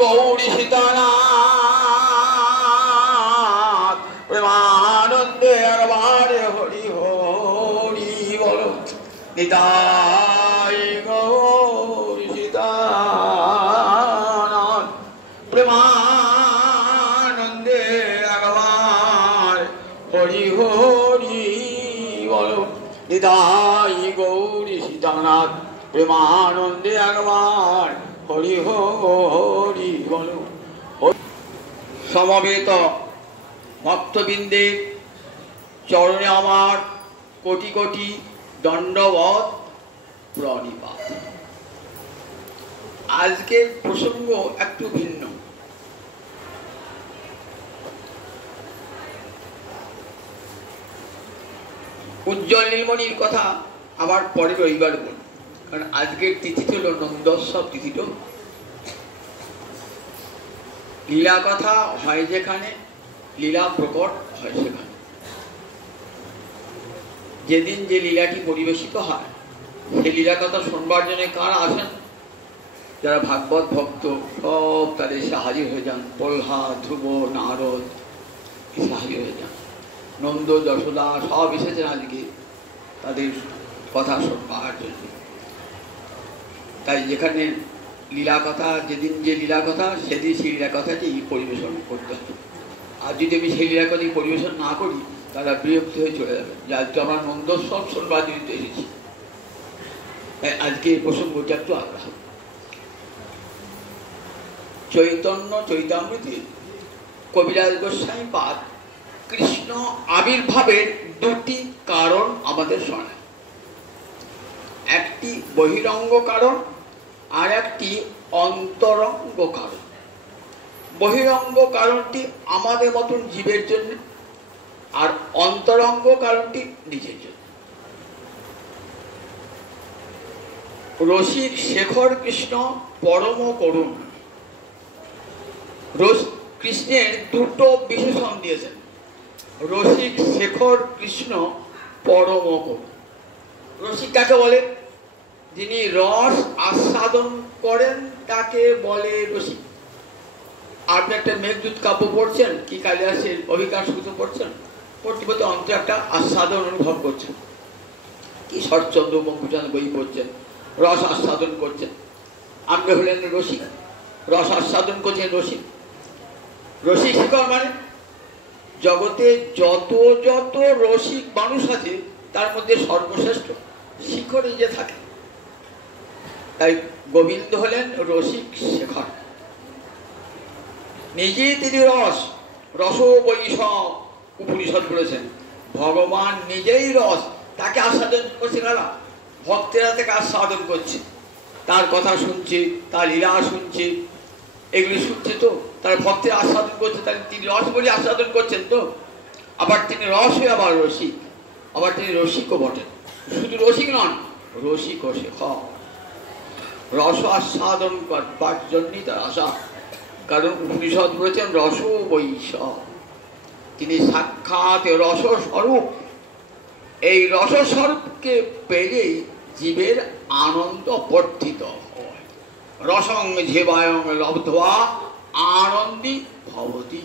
গৌরী সীতানাথ প্রেমানন্দে একবারে হরি হরি বল। নিতাই গৌরী সীতানাথ প্রেমানন্দে একবার হরি হরি বল। নিতাই গৌরী সীতানাথ প্রেমানন্দে একবার হরি হরি বল। সমবেত ভক্তবৃন্দের চরণে আমার কোটি কোটি দণ্ডবত প্রণিপাত। আজকের প্রসঙ্গ একটু ভিন্ন। উজ্জ্বল নীলমণির কথা আবার পরে রবিবার বল, কারণ আজকের তিথিটা হল নন্দোৎসব তিথিটা। লীলা কথা হয় যেখানে, লীলা প্রকট হয় সেখানে। যেদিন যে লীলাটি পরিবেশিত হয় সেই লীলা কথা শুনবার জন্য কারা আসেন? যারা ভাগবত ভক্ত সব তাদের এসে হাজির হয়ে যান। প্রহ্লাদ, ধ্রুব, নারদ এসে হাজির হয়ে যান। নন্দ, যশোদা সব এসেছেন আজকে তাদের কথা শুনবার জন্য। তাই যেখানে লীলা কথা, যেদিন যে লীলা কথা সেদিন সেই লীলা কথাটি পরিবেশন করতে হবে। আর যদি আমি সেই লীলা কথাটি পরিবেশন না করি তারা বিরক্ত হয়ে চলে যাবে। যার তো আমরা নন্দোৎসব শুনবার জন্য এসেছি। আজকে এই প্রসঙ্গটা একটু আলাদা হবে। চৈতন্য চৈতামৃতে কবিরাজ গোস্বামী পাদ কৃষ্ণ আবির্ভাবের দুটি কারণ আমাদের শোনায়। একটি বহিরঙ্গ কারণ আর একটি অন্তরঙ্গ কারণ। বহিরঙ্গ কারণটি আমাদের মতন জীবের জন্য, আর অন্তরঙ্গ কারণটি নিজের জন্য। রসিক শেখর কৃষ্ণ পরম করুণ। কৃষ্ণের দুটো বিশেষণ দিয়েছেন, রসিক শেখর কৃষ্ণ পরম করুণ। রসিক কাকে বলে? যিনি রস আস্বাদন করেন তাকে বলে রসিক। আপনি একটা মেঘদূত কাব্য পড়ছেন, কি কালিদাসের অভিকার সূত্র পড়ছেন, পড়তে পড়তে অন্তরে একটা আস্বাদন অনুভব করছেন। কি শরৎচন্দ্র বঙ্কিমচন্দ্র বই পড়ছেন, রস আস্বাদন করছেন, আপনি হলেন রসিক। রস আস্বাদন করছেন রসিক। রসিক শিখর মানে জগতে যত যত রসিক মানুষ আছে তার মধ্যে সর্বশ্রেষ্ঠ শিখরে যে থাকে। তাই গোবিন্দ হলেন রসিক শেখর। নিজেই তিনি রস, রস বৈষ উপনিষদ বলেছেন। ভগবান নিজেই রস, তাকে আস্বাদন করছে কারা? ভক্তেরা তাকে আস্বাদন করছে, তার কথা শুনছে, তার লীলা শুনছে, এগুলি শুনছে। তো তার ভক্তের আস্বাদন করছে, তাহলে তিনি রস বলে আস্বাদন করছেন। তো আবার তিনি রস হয়ে আবার রসিক, আবার তিনি রসিকও বটেন। শুধু রসিক নন, রসিক ও শেখর। রস আস্বাদন করবার জন্যই তার আশা, কারণ উপনিষদ বলেছেন রস বৈষ। তিনি সাক্ষাৎ রসস্বরূপ। এই রসস্বরূপকে পেলেই জীবের আনন্দ বর্ধিত হয়। রসং জীবায়ং লব্ধ্বা আনন্দী ভবতি।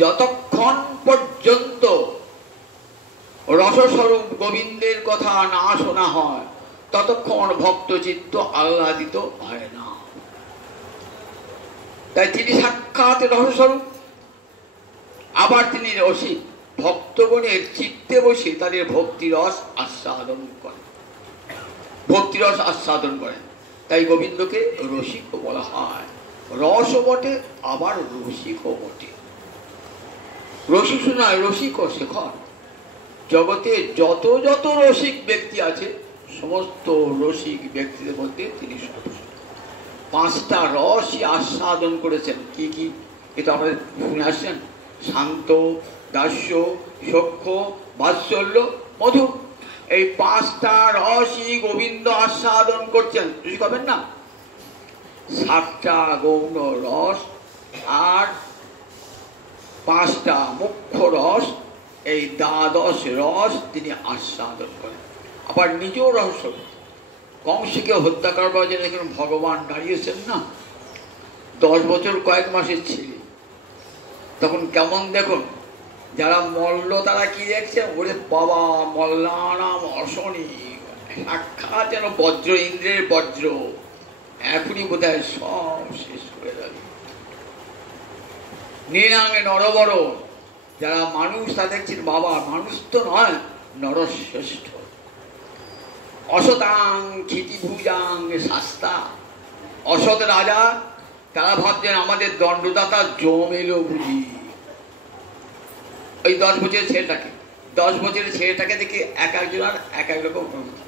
যতক্ষণ পর্যন্ত রসস্বরূপ গোবিন্দের কথা না শোনা হয় ততক্ষণ ভক্ত চিত্ত আহ্লাদিত হয় না। তাই তিনি সাক্ষাৎ রসস্বরূপ, আবার তিনি রসিক। ভক্তগণের চিত্তে বসে তাদের ভক্তিরস আস্বাদন করেন, ভক্তিরস আস্বাদন করেন। তাই গোবিন্দকে রসিকও বলা হয়। রসও বটে, আবার রসিকও বটে। রসিক নয়, রসিক ও শেখর। জগতে যত যত রসিক ব্যক্তি আছে সমস্ত রসিক ব্যক্তিদের মধ্যে তিনি সর্বশ্রেষ্ঠ। পাঁচটা রসই আস্বাদন করেছেন। কি কি? এটা আমরা শুনে আসছেন। শান্ত, দাস্য, সখ্য, বাৎসল্য, মধুর। এই পাঁচটা রসই গোবিন্দ আস্বাদন করছেন। বুঝতে পারবেন না? সাতটা গৌণ রস আর পাঁচটা মুখ্য রস, এই দ্বাদশ রস তিনি আস্বাদন করেন। আবার নিজেও রহস্য, কংসকে হত্যা করবার জন্য এখন ভগবান দাঁড়িয়েছেন না, 10 বছর কয়েক মাসের ছেলে, তখন কেমন দেখুন, যারা মল্ল তারা কি দেখছে, ওরে বাবা মল্লানাম অশনি, সাক্ষাৎ যেন বজ্র, ইন্দ্রের বজ্র, এখনই বোধ হয় সব শেষ করে যাবে। নিরাঙ্গে নরবর, যারা মানুষ তা দেখছেন বাবা মানুষ তো নয়, নরশ্রেষ্ঠ। অসতাং ক্ষিতিভুজাং শাস্তা, অসৎ রাজা তারা ভাবছেন আমাদের দণ্ডদাতা জম এলো বুঝি। ওই 10 বছরের ছেলেটাকে, 10 বছরের ছেলেটাকে দেখে এক একজনের এক এক রকম অনুভূতি।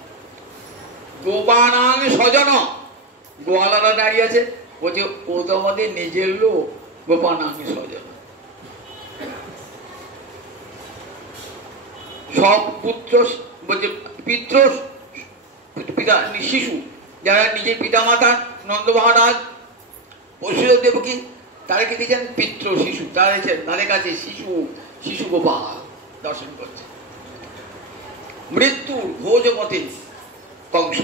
গোপানাং স্বজন, গোয়ালারা দাঁড়িয়ে আছে, বলছে ও তো আমাদের নিজের লোক, গোপানাং স্বজন। সব পুত্র বলছে পিতৃ পিতা শিশু, যারা নিজের পিতা মাতা নন্দ মহারাজ বসুদেব দেবকী, তারা কি দিয়েছেন পিতৃ শিশু, তাদের কাছে শিশু শিশু গোপাল দর্শন করছে। মৃত্যুর ভোজপতি কংস,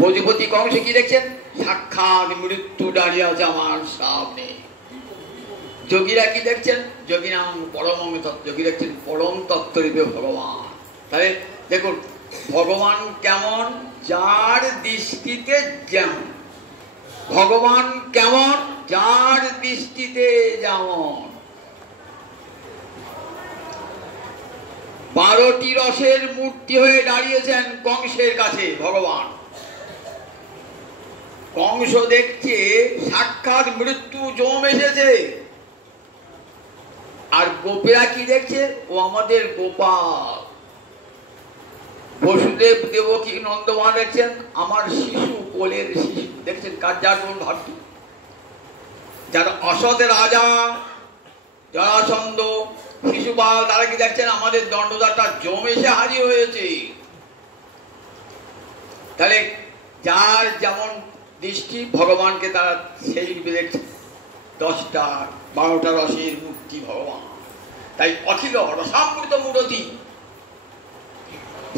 ভোজপতি কংস কি দেখছেন, সাক্ষাৎ মৃত্যু দাঁড়িয়ে আছে আমার সামনে। যোগীরা কি দেখছেন, যোগী নাম পরম তত্ত্ব, যোগী দেখছেন পরম তত্ত্ব রূপে ভগবান। তাহলে দেখুন ভগবান কেমন, যার দৃষ্টিতে যেমন, ভগবান কেমন, যার দৃষ্টিতে যেমন। 12টি রসের মূর্তি হয়ে দাঁড়িয়েছেন কংসের কাছে ভগবান। কংস দেখছে সাক্ষাৎ মৃত্যু জম এসেছে, আর গোপেরা কি দেখছে, ও আমাদের গোপাল। বসুদেব দেবকী নন্দমা দেখছেন আমার শিশু, কোলের শিশু দেখছেন। কার যার কোন ভাবটি, যারা অসৎ রাজা জরাসন্ধ শিশুপাল, তারা কি দেখছেন আমাদের দণ্ডদাতা জম এসে হাজির হয়েছে। তাহলে যার যেমন দৃষ্টি, ভগবানকে তারা সেই রূপে দেখছে। 10টা 12টা রসের মূর্তি ভগবান। তাই অখিল রসামৃত মূরতি,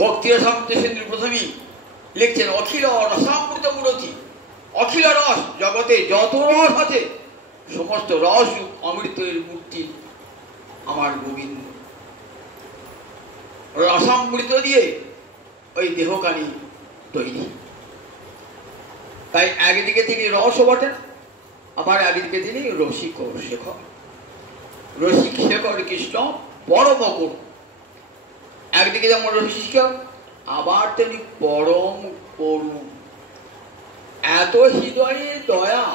ভক্তি রসামৃত প্রথমেই লিখছেন অখিল রসামৃত মূরতি। অখিল রস, জগতে যত রস আছে সমস্ত রস অমৃতের মূর্তি আমার গোবিন্দ। রসামৃত দিয়ে ওই দেহকারী তৈরি। তাই একদিকে তিনি রসও বটেন, আবার একদিকে তিনি রসিক শেখর। রসিক শেখর কৃষ্ণ পরম করুণ, একদিকে যেমন রসিক, আবার তিনি পরম করুণ। এত হৃদয়ে দয়া,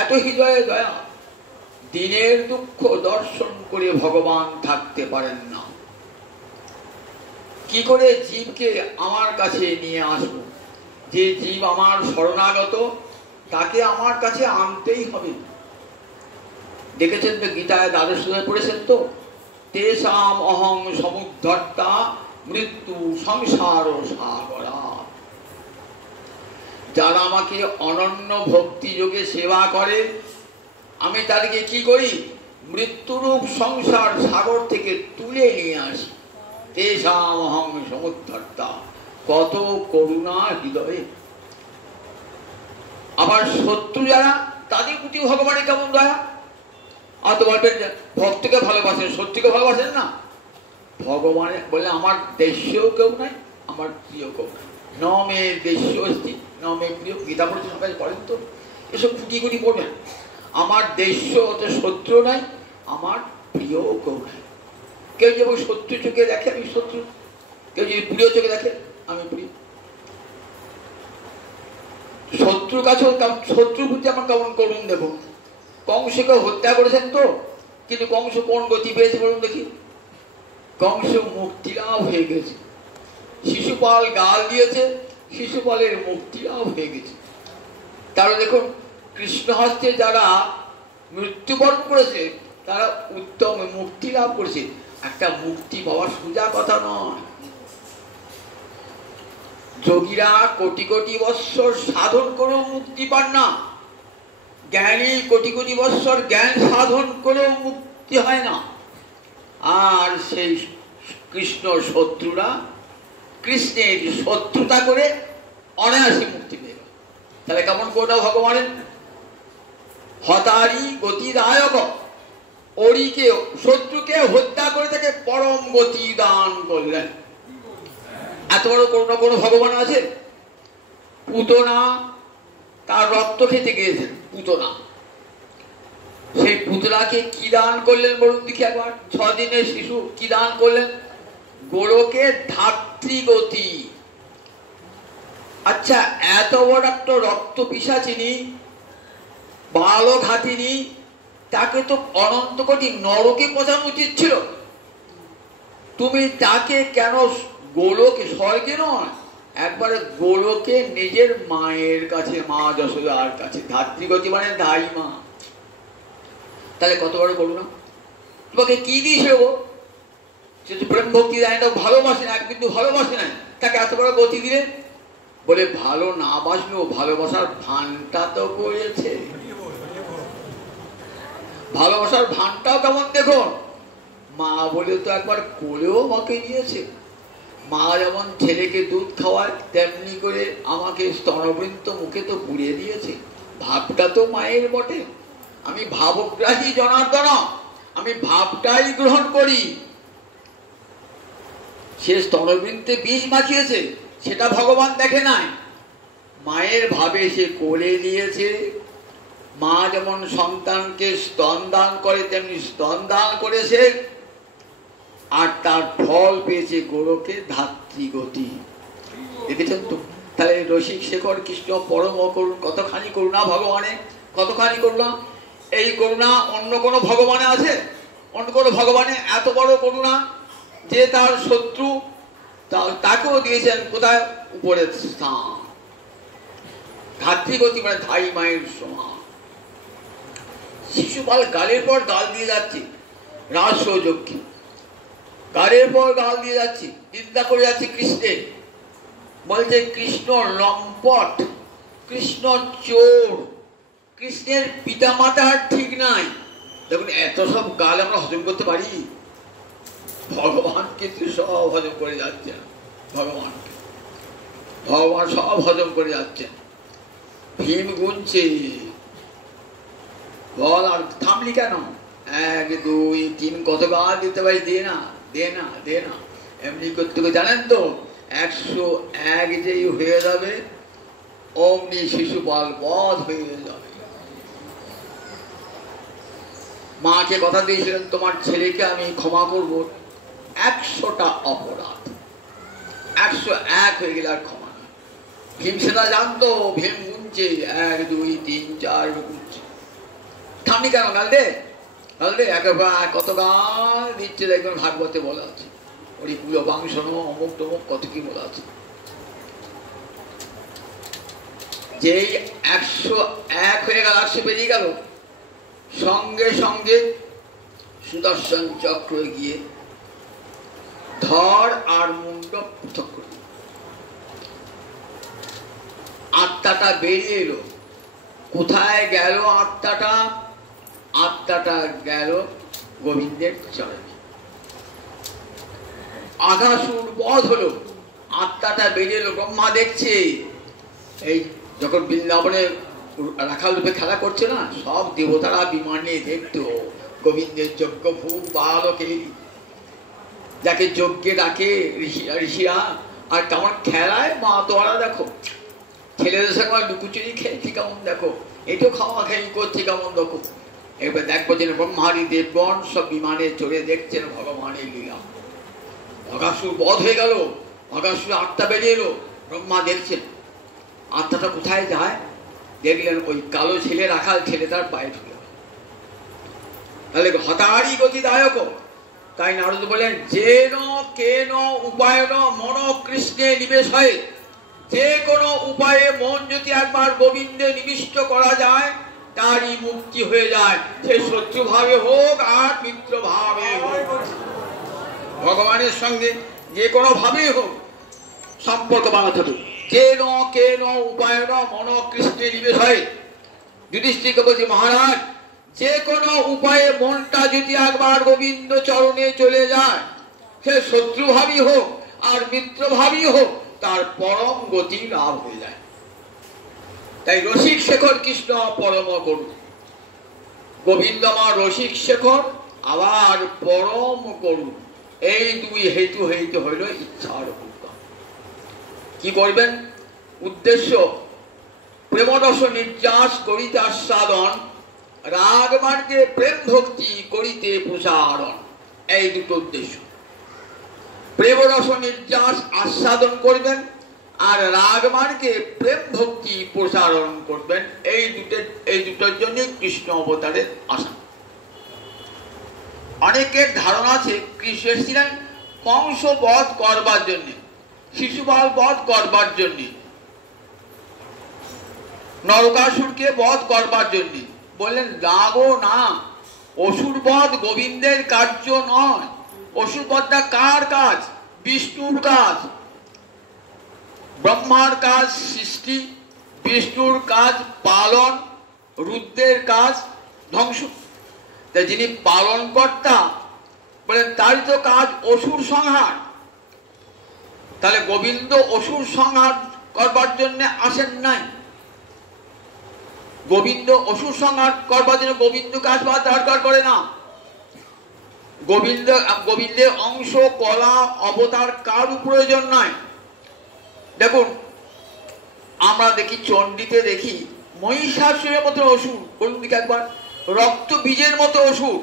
এত হৃদয়ে দয়া, দিনের দুঃখ দর্শন করে ভগবান থাকতে পারেন না। কি করে জীবকে আমার কাছে নিয়ে আসবো? যে জীব আমার শরণাগত, তাকে আমার কাছে আনতেই হবে। দেখেছেন তো গীতায় দ্বাদশ অধ্যায় পড়েছেন তো, তেষাম অহং সমুদ্ধর্তা মৃত্যু সংসার সাগরা। যারা আমাকে অনন্য ভক্তি যোগে সেবা করে, আমি তাদেরকে কি করি, মৃত্যুরূপ সংসার সাগর থেকে তুলে নিয়ে আসি। তেষাম অহং সমুদ্ধর্তা, কত করুণা হৃদয়ে। আবার শত্রু যারা, তাদের প্রতি ভগবানের কেমন দয়া। আর তো বলবেন ভক্তকে ভালোবাসেন, শত্রুকে ভালোবাসেন না। ভগবানের বলে আমার দেশীয় কেউ নাই, আমার প্রিয় কেউ নাই। ন মে দেশীয় অস্তি ন মে প্রিয়। গীতা পড়েছেন, সবাই পড়েন তো, এসব কুটি কুটি পড়বেন। আমার দেশীয় তো শত্রু নাই, আমার প্রিয় কেউ নাই। কেউ যেমন শত্রু চোখে দেখে আমি শত্রু, কেউ যদি প্রিয় চোখে দেখে আমি প্রিয়। শত্রুর কাছেও শত্রুর প্রতি আমার কেমন করুন দেখুন। কংসকে হত্যা করেছেন তো, কিন্তু কংস কোন গতি পেয়েছে বলুন দেখি। কংস মুক্তিলাভ হয়ে গেছে। শিশুপাল গাল দিয়েছে, শিশুপালের মুক্তিলাভ হয়ে গেছে। তারা দেখুন কৃষ্ণ হস্তে যারা মৃত্যুবরণ করেছে, তারা উত্তম মুক্তি লাভ করেছে। একটা মুক্তি পাওয়ার সোজা কথা নয়। যোগীরা কোটি কোটি বৎসর সাধন করেও মুক্তি পান না, জ্ঞানী কোটি কোটি বৎসর জ্ঞান সাধন করেও মুক্তি হয় না। আর সেই কৃষ্ণ শত্রুরা কৃষ্ণের শত্রুতা করে অনায়াসে মুক্তি পেয়ে গেল। তাহলে কেমন করলো ভগবানের? হতারি গতিদায়ক, ওরিকে শত্রুকে হত্যা করে তাকে পরম গতি দান করলেন। এত বড় করুণা কোনো ভগবান আছে? পুতনা তার রক্ত খেতে গিয়েছেন, পুতনা, সেই পুতনাকে কি দান করলেন বলুন দেখি একবার? 6 দিনের শিশু কি দান করলেন? গোলকে ধাত্রীগতি। আচ্ছা, এত বড় একটা রক্ত পিশাচিনী, বালক হাতিনী, তাকে তো অনন্ত কোটি নরকে পৌঁছানো উচিত ছিল। তুমি তাকে কেন গোলকে, স্বর্গে নয়, একবারে গোলকে নিজের মায়ের কাছে, মা যশোদার কাছে, ধাত্রীগতি মানে দাই মা। তাহলে কত বড় করুণা! তোমাকে কি দিয়েছে গো? সে তো প্রেম ভক্তি দেয় না, ভালোবাসে না, এক বিন্দু ভালোবাসে না, তাকে এত বড় গতি দিলে? বলে ভালো না বাসলেও ভালোবাসার ভানটা তো করেছে। ভালোবাসার ভানটাও কেমন দেখুন। মা বলে তো একবার কোলেও মাকে নিয়েছে। মা যেমন ছেলেকে দুধ খাওয়ায়, তেমনি করে আমাকে স্তনবৃন্ত মুখে তো পুড়িয়ে দিয়েছে। ভাবটা তো মায়ের বটে। আমি ভাবগ্রাহী জনার্দন, আমি ভাবটাই গ্রহণ করি। সে স্তনবৃন্তে বিষ মাখিয়েছে, সেটা ভগবান দেখে নাই। মায়ের ভাবে সে কোলে নিয়েছে। মা যেমন সন্তানকে স্তন দান করে, তেমনি স্তন দান করেছে, আর তার ফল পেয়েছে গোলকে ধাত্রীগতি। দেখেছেন তো? তাহলে রসিক শেখর কৃষ্ণ পরম করুণ, কতখানি করুণা ভগবানের, কতখানি করুণা! এই করুণা অন্য কোনো ভগবানে আছে? অন্য কোনো ভগবানে এত বড় করুণা যে তার শত্রু তাকেও দিয়েছেন কোথায়? উপরের স্থান। ধাত্রীগতি মানে ধাই মায়ের সমান। শিশুপাল গালের পর গাল দিয়ে যাচ্ছে, রাজসৌযোগ্যী গালের পর গাল দিয়ে যাচ্ছে, চিন্তা করে যাচ্ছে কৃষ্ণের। বলছে কৃষ্ণ লম্পট, কৃষ্ণ চোর, কৃষ্ণের পিতা মাতার ঠিক নাই। দেখুন, এত সব গাল আমরা হজম করতে পারি? ভগবান কিন্তু সব হজম করে যাচ্ছেন। ভগবান সব হজম করে যাচ্ছেন। ভীম গুনছে, বল আর থামলি কেন? 1 2 3 কত গাল দিতে পারি? দে না, দে না, দে না। এমনি করতে জানেন তো 101 যেই হয়ে যাবে, অমনি শিশুপাল বধ হয়ে যাবে। মাকে কথা দিয়েছিলেন, তোমার ছেলেকে আমি ক্ষমা করব 100টা অপরাধ, 101 হয়ে গেলে আর ক্ষমা না। ভীম সেটা জানতো। ভীম গুনছে 1 2 3 4 গুনছে। থামনি কেন? গাল দে, গাল দে। একেবারে কত গাল দিচ্ছে দেখবেন, ভাগবতে বলা আছে। ওই পুরো বাংশন অমুক টমুক কত কি বলা আছে। যেই 101 হয়ে গেল, 100 বেরিয়ে গেল, সঙ্গে সঙ্গে সুদর্শন চক্র গিয়ে ধর আর মুন্ড পৃথক করে আত্মাটা বেরিয়ে এলো। কোথায় গেল আত্মাটা? আত্মাটা গেল গোবিন্দের চরণে। আঘাসুর বধ হলো, আত্মাটা বেরিয়ে এলো। ব্রহ্মা দেখছে, এই যখন বৃন্দাবনে রাখাল রূপে খেলা করছে না, সব দেবতারা বিমানে দেখতো গোবিন্দের যজ্ঞ ভূপ বালকে, যাকে যজ্ঞে ডাকে ঋষিরা, আর কেমন খেলায় মা তোরা দেখো, ছেলেদের সঙ্গে লুকুচুরি খেলছি কেমন দেখো, এটাও খাওয়া খেয়ে করছে কেমন দেখো। এবার দেখবো যে ব্রহ্মারি দেবগণ সব বিমানে চড়ে দেখছেন ভগবানের লীলা। অগাসুর বধ হয়ে গেল, অগাসুর আত্মা বেরিয়ে এলো। ব্রহ্মা দেখছেন আত্মাটা কোথায় যায়, দেখলেন ওই কালো ছেলে, রাখাল ছেলে তার পায়ে ঢুকে। তাহলে হতারি গতিদায়ক। তাই নারদ বলেন, যেন কেন উপায়ন মন কৃষ্ণে নিবেশ হয়। যে কোনো উপায়ে মন যদি একবার গোবিন্দে নিবিষ্ট করা যায়, তারই মুক্তি হয়ে যায়। সে শত্রু ভাবে হোক আর মিত্র ভাবে হোক, ভগবানের সঙ্গে যে কোনো ভাবেই হোক সম্পর্ক বানাতে হবে। যেন কেন উপায়ন মন কৃষ্ণে নিবেশ হয়। যুধিষ্ঠিরকে বলছি, মহারাজ, যে কোনো উপায়ে মনটা যদি একবার গোবিন্দ চরণে চলে যায়, সে শত্রুভাবী হোক আর মিত্রভাবী হোক, তার পরম গতি লাভ হয়ে যায়। তাই রসিক শেখর কৃষ্ণ পরম করুণ, গোবিন্দ আমার রসিক শেখর আবার পরম করুণ, এই দুই হেতু হইতে হইল ইচ্ছার উদ্যম। কি করবেন? উদ্দেশ্য প্রেমরস নির্যাস করিতে আস্বাদন, রাগ মার্গে প্রেম ভক্তি করিতে প্রসারণ, এই দুটো উদ্দেশ্য। প্রেমরস নির্যাস আস্বাদন করবেন আর রাগ মার্গে প্রেম ভক্তি প্রসারণ করবেন, এই দুটোর জন্য কৃষ্ণ অবতারের আসা। অনেকের ধারণা আছে কৃষ্ণ এসেছিলেন কংস বধ করবার জন্য, শিশুপাল বধ করবার জন্য, নরকাসুরকে বধ করবার জন্য। বললেন লাগো না, অসুর বধ গোবিন্দের কার্য নয়। অসুর বধটা কার কাজ? বিষ্ণুর কাজ। ব্রহ্মার কাজ সৃষ্টি, বিষ্ণুর কাজ পালন, রুদ্রের কাজ ধ্বংস। যিনি পালন কর্তা বলেন তারই তো কাজ অসুর সংহার। তাহলে গোবিন্দ অসুর সংহার করবার জন্য আসেন নাই। গোবিন্দ অসুর সংহার করবার জন্য গোবিন্দকে আসবার দরকার করে না। গোবিন্দের অংশ কলা অবতার কারও প্রয়োজন নয়। দেখুন আমরা দেখি চণ্ডীতে দেখি মহিষাসুরের মতো অসুর, বলুন দিকে একবার, রক্ত বীজের মতো অসুর,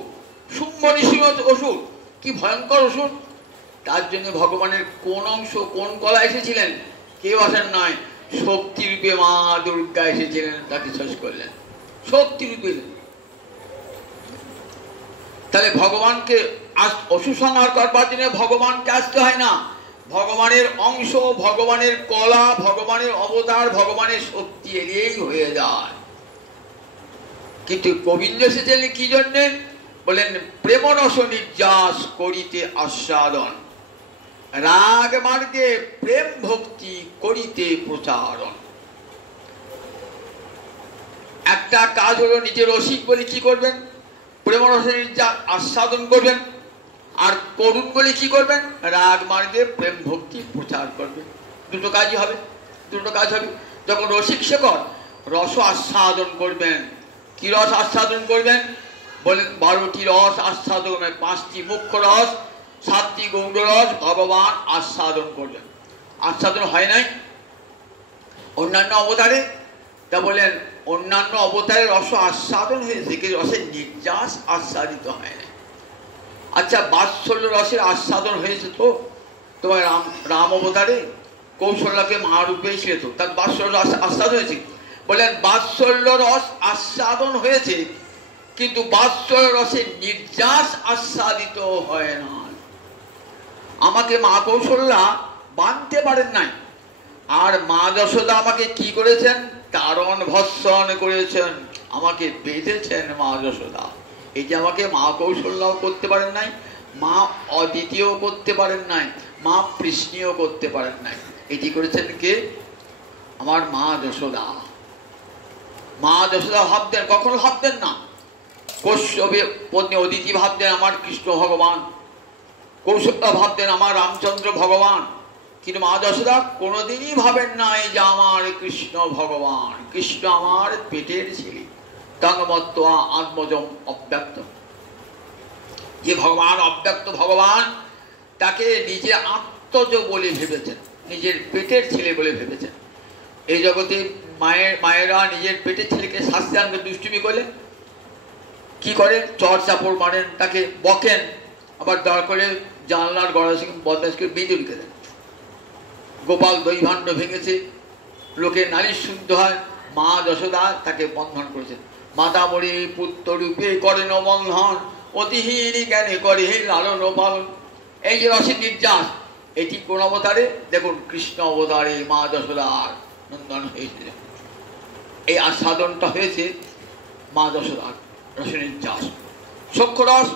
শুম্ভ ঋষির মতো অসুর, কি ভয়ঙ্কর অসুর। তার জন্য ভগবানের কোন অংশ কোন কলা এসেছিলেন? কেউ আসেন নয়, শক্তি রূপে মা দুর্গা এসেছিলেন, তাকে শেষ করলেন শক্তি রূপে। তাহলে ভগবানকে অসুর সংহার করবার জন্য ভগবানকে আসতে হয় না। ভগবানের অংশ, ভগবানের কলা, ভগবানের অবতার, ভগবানের শক্তি এলেই হয়ে যায়। কিন্তু গোবিন্দ এসেছিলেন কি জন্যে? বলেন প্রেমরস নির্যাস করিতে আস্বাদন, রাগ মার্গে প্রেম ভক্তি করিতে প্রচারণ। একটা কাজ হলো নিজের রসিক বলে কি করবেন? প্রেমরস নির্যাস আস্বাদন করবেন। আর করুণ বলে কি করবেন? রাগ মার্গে প্রেম ভক্তি প্রচার করবেন। দুটো কাজই হবে, দুটো কাজ হবে। যখন রসিক শেখর রস আস্বাদন করবেন, কি রস আস্বাদন করবেন? বলেন 12টি রস আস্বাদন, 5টি মুখ্য রস, 7টি গৌর রস ভগবান আস্বাদন করবেন। আস্বাদন হয় নাই অন্যান্য অবতারে? তা বলেন অন্যান্য অবতারের রস আস্বাদন হয়েছে, কিন্তু রসের নির্যাস আস্বাদিত হয় না। আচ্ছা বাৎসল্য রসের আস্বাদন হয়েছে তো তোমার রাম অবতারে? কৌশল্যাকে মহারূপে ছিল তো, তার বাৎসল্য রস আস্বাদন হয়েছে। বলেন বাৎসল্য রস আস্বাদন হয়েছে, কিন্তু বাৎসল্য রসের নির্যাস আস্বাদিত হয় না। আমাকে মা কৌশল্যা বাঁধতে পারেন নাই, আর মা যশোদা আমাকে কি করেছেন? তারণ ভৎসন করেছেন, আমাকে বেঁধেছেন মা যশোদা। এই যে আমাকে মা কৌশল্যাও করতে পারেন নাই, মা অদ্বিতীয় করতে পারেন নাই, মা কৃষ্ণীয় করতে পারেন নাই, এটি করেছেন কে? আমার মা যশোদা। মা যশোদা ভাবতেন, কখনো ভাবতেন না কৌশবে পত্নী অদিতি ভাবতেন আমার কৃষ্ণ ভগবান, কৌশল্যা ভাবতেন আমার রামচন্দ্র ভগবান, কিন্তু মা যশোদা কোনোদিনই ভাবেন নাই যে আমার কৃষ্ণ ভগবান, কৃষ্ণ আমার পেটের ছেলে। তন্মত্ত্বা আত্মজম অব্যক্ত, যে ভগবান অব্যক্ত ভগবান, তাকে নিজে আত্মজ বলে ভেবেছেন, নিজের পেটের ছেলে বলে ভেবেছেন। এই জগতে মায়েরা নিজের পেটের ছেলেকে শাস্তি আনবে দুষ্টুমি করলে কি করেন? চর চাপড় মারেন, তাকে বকেন, আবার দর করে জানলার গড়া থেকে বদমাশ করে বেঁধে রেখে দেন। গোপাল দৈভাণ্ড ভেঙেছে, লোকের নারী শুদ্ধ হয়, মা যশোদা তাকে বন্ধন করেছেন। মাতা মরি পুত্র রূপে করেন বন্ধন, অতিহীন জ্ঞানে করে লালন পালন। এই যে রসের নির্যাস, এটি কোন অবতারে? দেখুন কৃষ্ণ অবতারে মা যশোদার নন্দন হয়েছে। এই আস্বাদনটা হয়েছে মা যশোদার রসের নির্যাস। সখ্যরস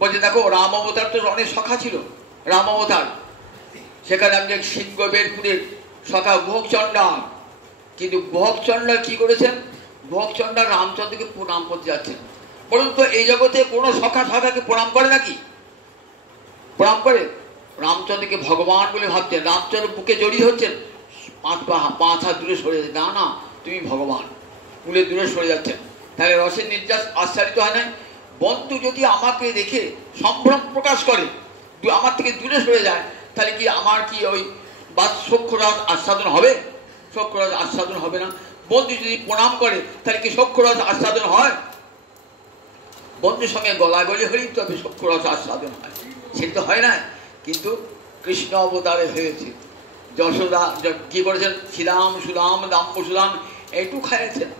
বলছে দেখো রাম অবতার তো অনেক সখা ছিল, রাম অবতার, সেখানে আমি সিংহ বেরপুরের সখা গুহকচণ্ডা, কিন্তু গুহকচণ্ডা কি করেছেন? গুহকচণ্ডা রামচন্দ্রকে প্রণাম করতে যাচ্ছেন। বলুন তো এই জগতে কোনো সখা সখাকে প্রণাম করে নাকি? প্রণাম করে? রামচন্দ্রকে ভগবান বলে ভাবছেন, রামচন্দ্র বুকে জড়িয়ে হচ্ছেন, পাঁচ হাত দূরে সরে যাচ্ছে, না না তুমি ভগবান বলে দূরে সরে যাচ্ছেন। তাহলে রসের নির্যাস আচ্ছাদিত হয় না। বন্ধু যদি আমাকে দেখে সম্ভ্রম প্রকাশ করে, আমার থেকে দূরে সরে যায়, তাহলে কি আমার কি ওই সক্ষরস আস্বাদন হবে? সক্ষরস আস্বাদন হবে না। বন্ধু যদি প্রণাম করে, তাহলে কি সক্ষরস আস্বাদন হয়? বন্ধুর সঙ্গে গলাগলি হলেই তবে সক্ষরস আস্বাদন হয়, সে তো হয় না। কিন্তু কৃষ্ণ অবতারে হয়েছে। যশোদা কি করেছেন? শ্রীরাম সুদাম দাম্ব সুদাম একটু খাইয়েছেন।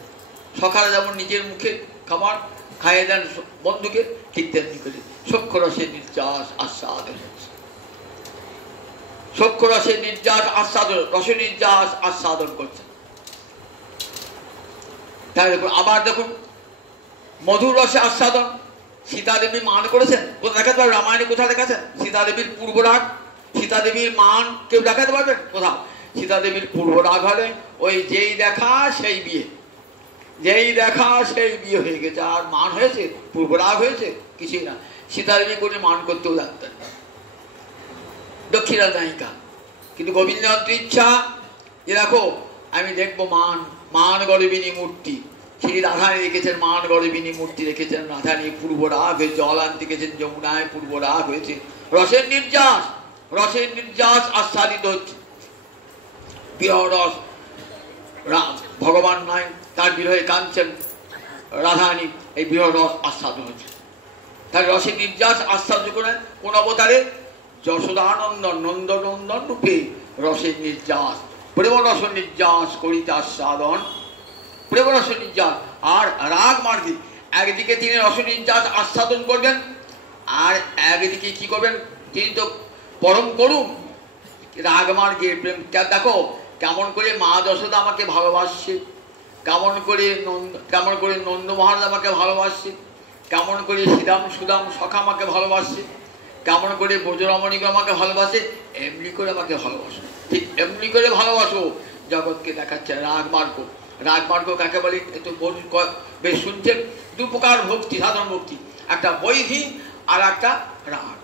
সকালে যেমন নিজের মুখে খাবার খাইয়ে দেন বন্ধুকে, ঠিক তেমনি করে সক্ষরসের নির্যাস আস্বাদন হচ্ছে। সক্ষরসের নির্যাস আস্বাদন, রস নির্যাস আস্বাদন করছেন। তাই দেখুন, আবার দেখুন মধুর রসে আস্বাদন সীতা দেবী মান করেছেন। কোথায় দেখাতে পারবেন? রামায়ণে কোথায় দেখাচ্ছেন? সীতা দেবীর পূর্বরাগ, সীতা দেবীর মান কেউ দেখাতে পারবেন কোথাও? সীতা দেবীর পূর্বরাগ হলে ওই যেই দেখা সেই বিয়ে, যেই দেখা সেই বিয়ে হয়ে গেছে। আর মান হয়েছে, পূর্বরাগ হয়েছে, কিছুই না। সীতা দেবী কোনো মান করতেও জানতেন না, দক্ষিণা নায়িকা। কিন্তু গোবিন্দের ইচ্ছা যে দেখো আমি দেখবো মান, মান গর্বিনী মূর্তি। শ্রী রাধানী রেখেছেন মান গর্বিনী মূর্তি রেখেছেন। রাধানী পূর্বরাগ হয়ে জল আনতে গেছেন যমুনায়, পূর্বরাগ হয়েছে। রসের নির্যাস, রসের নির্যাস আস্বাদিত হচ্ছে। বিরহ রস, ভগবান নয় তার বিরহে কাঁদছেন রাধানী, এই বিরহ রস আস্বাদন হচ্ছে। তার রসের নির্যাস আস্বাদন করে কোন অবতারে? যশোদানন্দন নন্দনন্দন রূপে রসের নির্যাস, প্রেম রস নির্যাস করিতে আস্বাদন, প্রেম রস নির্যাস। আর রাগ মার্গে একদিকে তিনি রস নির্যাস আস্বাদন করবেন, আর একদিকে কি করবেন? তিনি তো পরম করুন। রাগ মার্গে প্রেম দেখো কেমন করে মা যশোদা আমাকে ভালোবাসছে, কেমন করে নন্দ মহারাজ আমাকে ভালোবাসছে, কেমন করে শ্রীরাম সুদাম সখা আমাকে ভালোবাসছে, কেমন করে ব্রজরমণীকে আমাকে ভালোবাসে, এমনি করে আমাকে ভালোবাসো, ঠিক এমনি করে ভালোবাসো। জগৎকে দেখাচ্ছে রাগ মার্গ। রাগ মার্গ কাকে বলে? একটু বেশ শুনছেন। দু প্রকার ভক্তি, সাধারণ ভক্তি, একটা বৈধি আর একটা রাগ।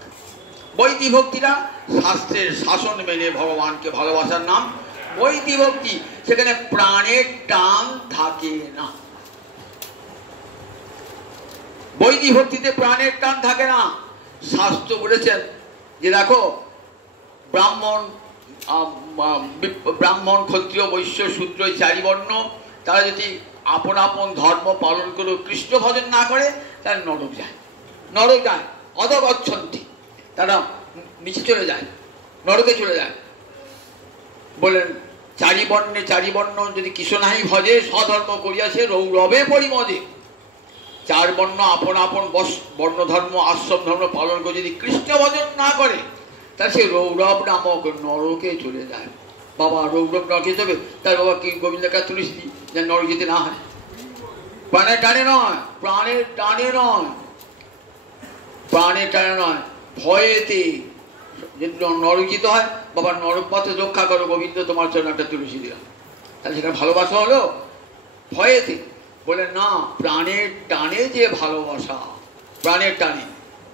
বৈধি ভক্তিটা শাস্ত্রের শাসন মেনে ভগবানকে ভালোবাসার নাম বৈধি ভক্তি। সেখানে প্রাণের টান থাকে না। বৈধি ভক্তিতে প্রাণের টান থাকে না। শাস্ত্র বলেছেন যে দেখো ব্রাহ্মণ ক্ষত্রিয় বৈশ্য শূদ্র চারি বর্ণ তারা যদি আপন আপন ধর্ম পালন করে কৃষ্ণ ভজন না করে, তারা নরক যায়, নরক যায়, অধগচ্ছন্তি, তারা নিচে চলে যায়, নরকে চলে যায়। বলেন চারি বর্ণ যদি কৃষ্ণ নাহি ভজে, স্বধর্ম করিয়াছে রৌরবে পরিমদে। চার বর্ণ আপন আপন বর্ণ ধর্ম আশ্রম ধর্ম পালন করে যদি কৃষ্ণ ভজন না করে, তাহলে সে রৌরব নামক নরকে চলে যায়। বাবা রৌরব নরকে যাবে, তার বাবা কি গোবিন্দকে তুলসী দিই যেন নরক যেতে না হয়? প্রাণের টানে নয়, প্রাণের টানে নয়, প্রাণের টানে নয়, ভয়েতে যদি নরক যেতে হয়, বাবা নরক পথে রক্ষা করো গোবিন্দ, তোমার জন্য একটা তুলসী দিলাম, তাহলে সেটা ভালোবাসা হলো? ভয়েতে বলে না, প্রাণের টানে যে ভালোবাসা, প্রাণের টানে।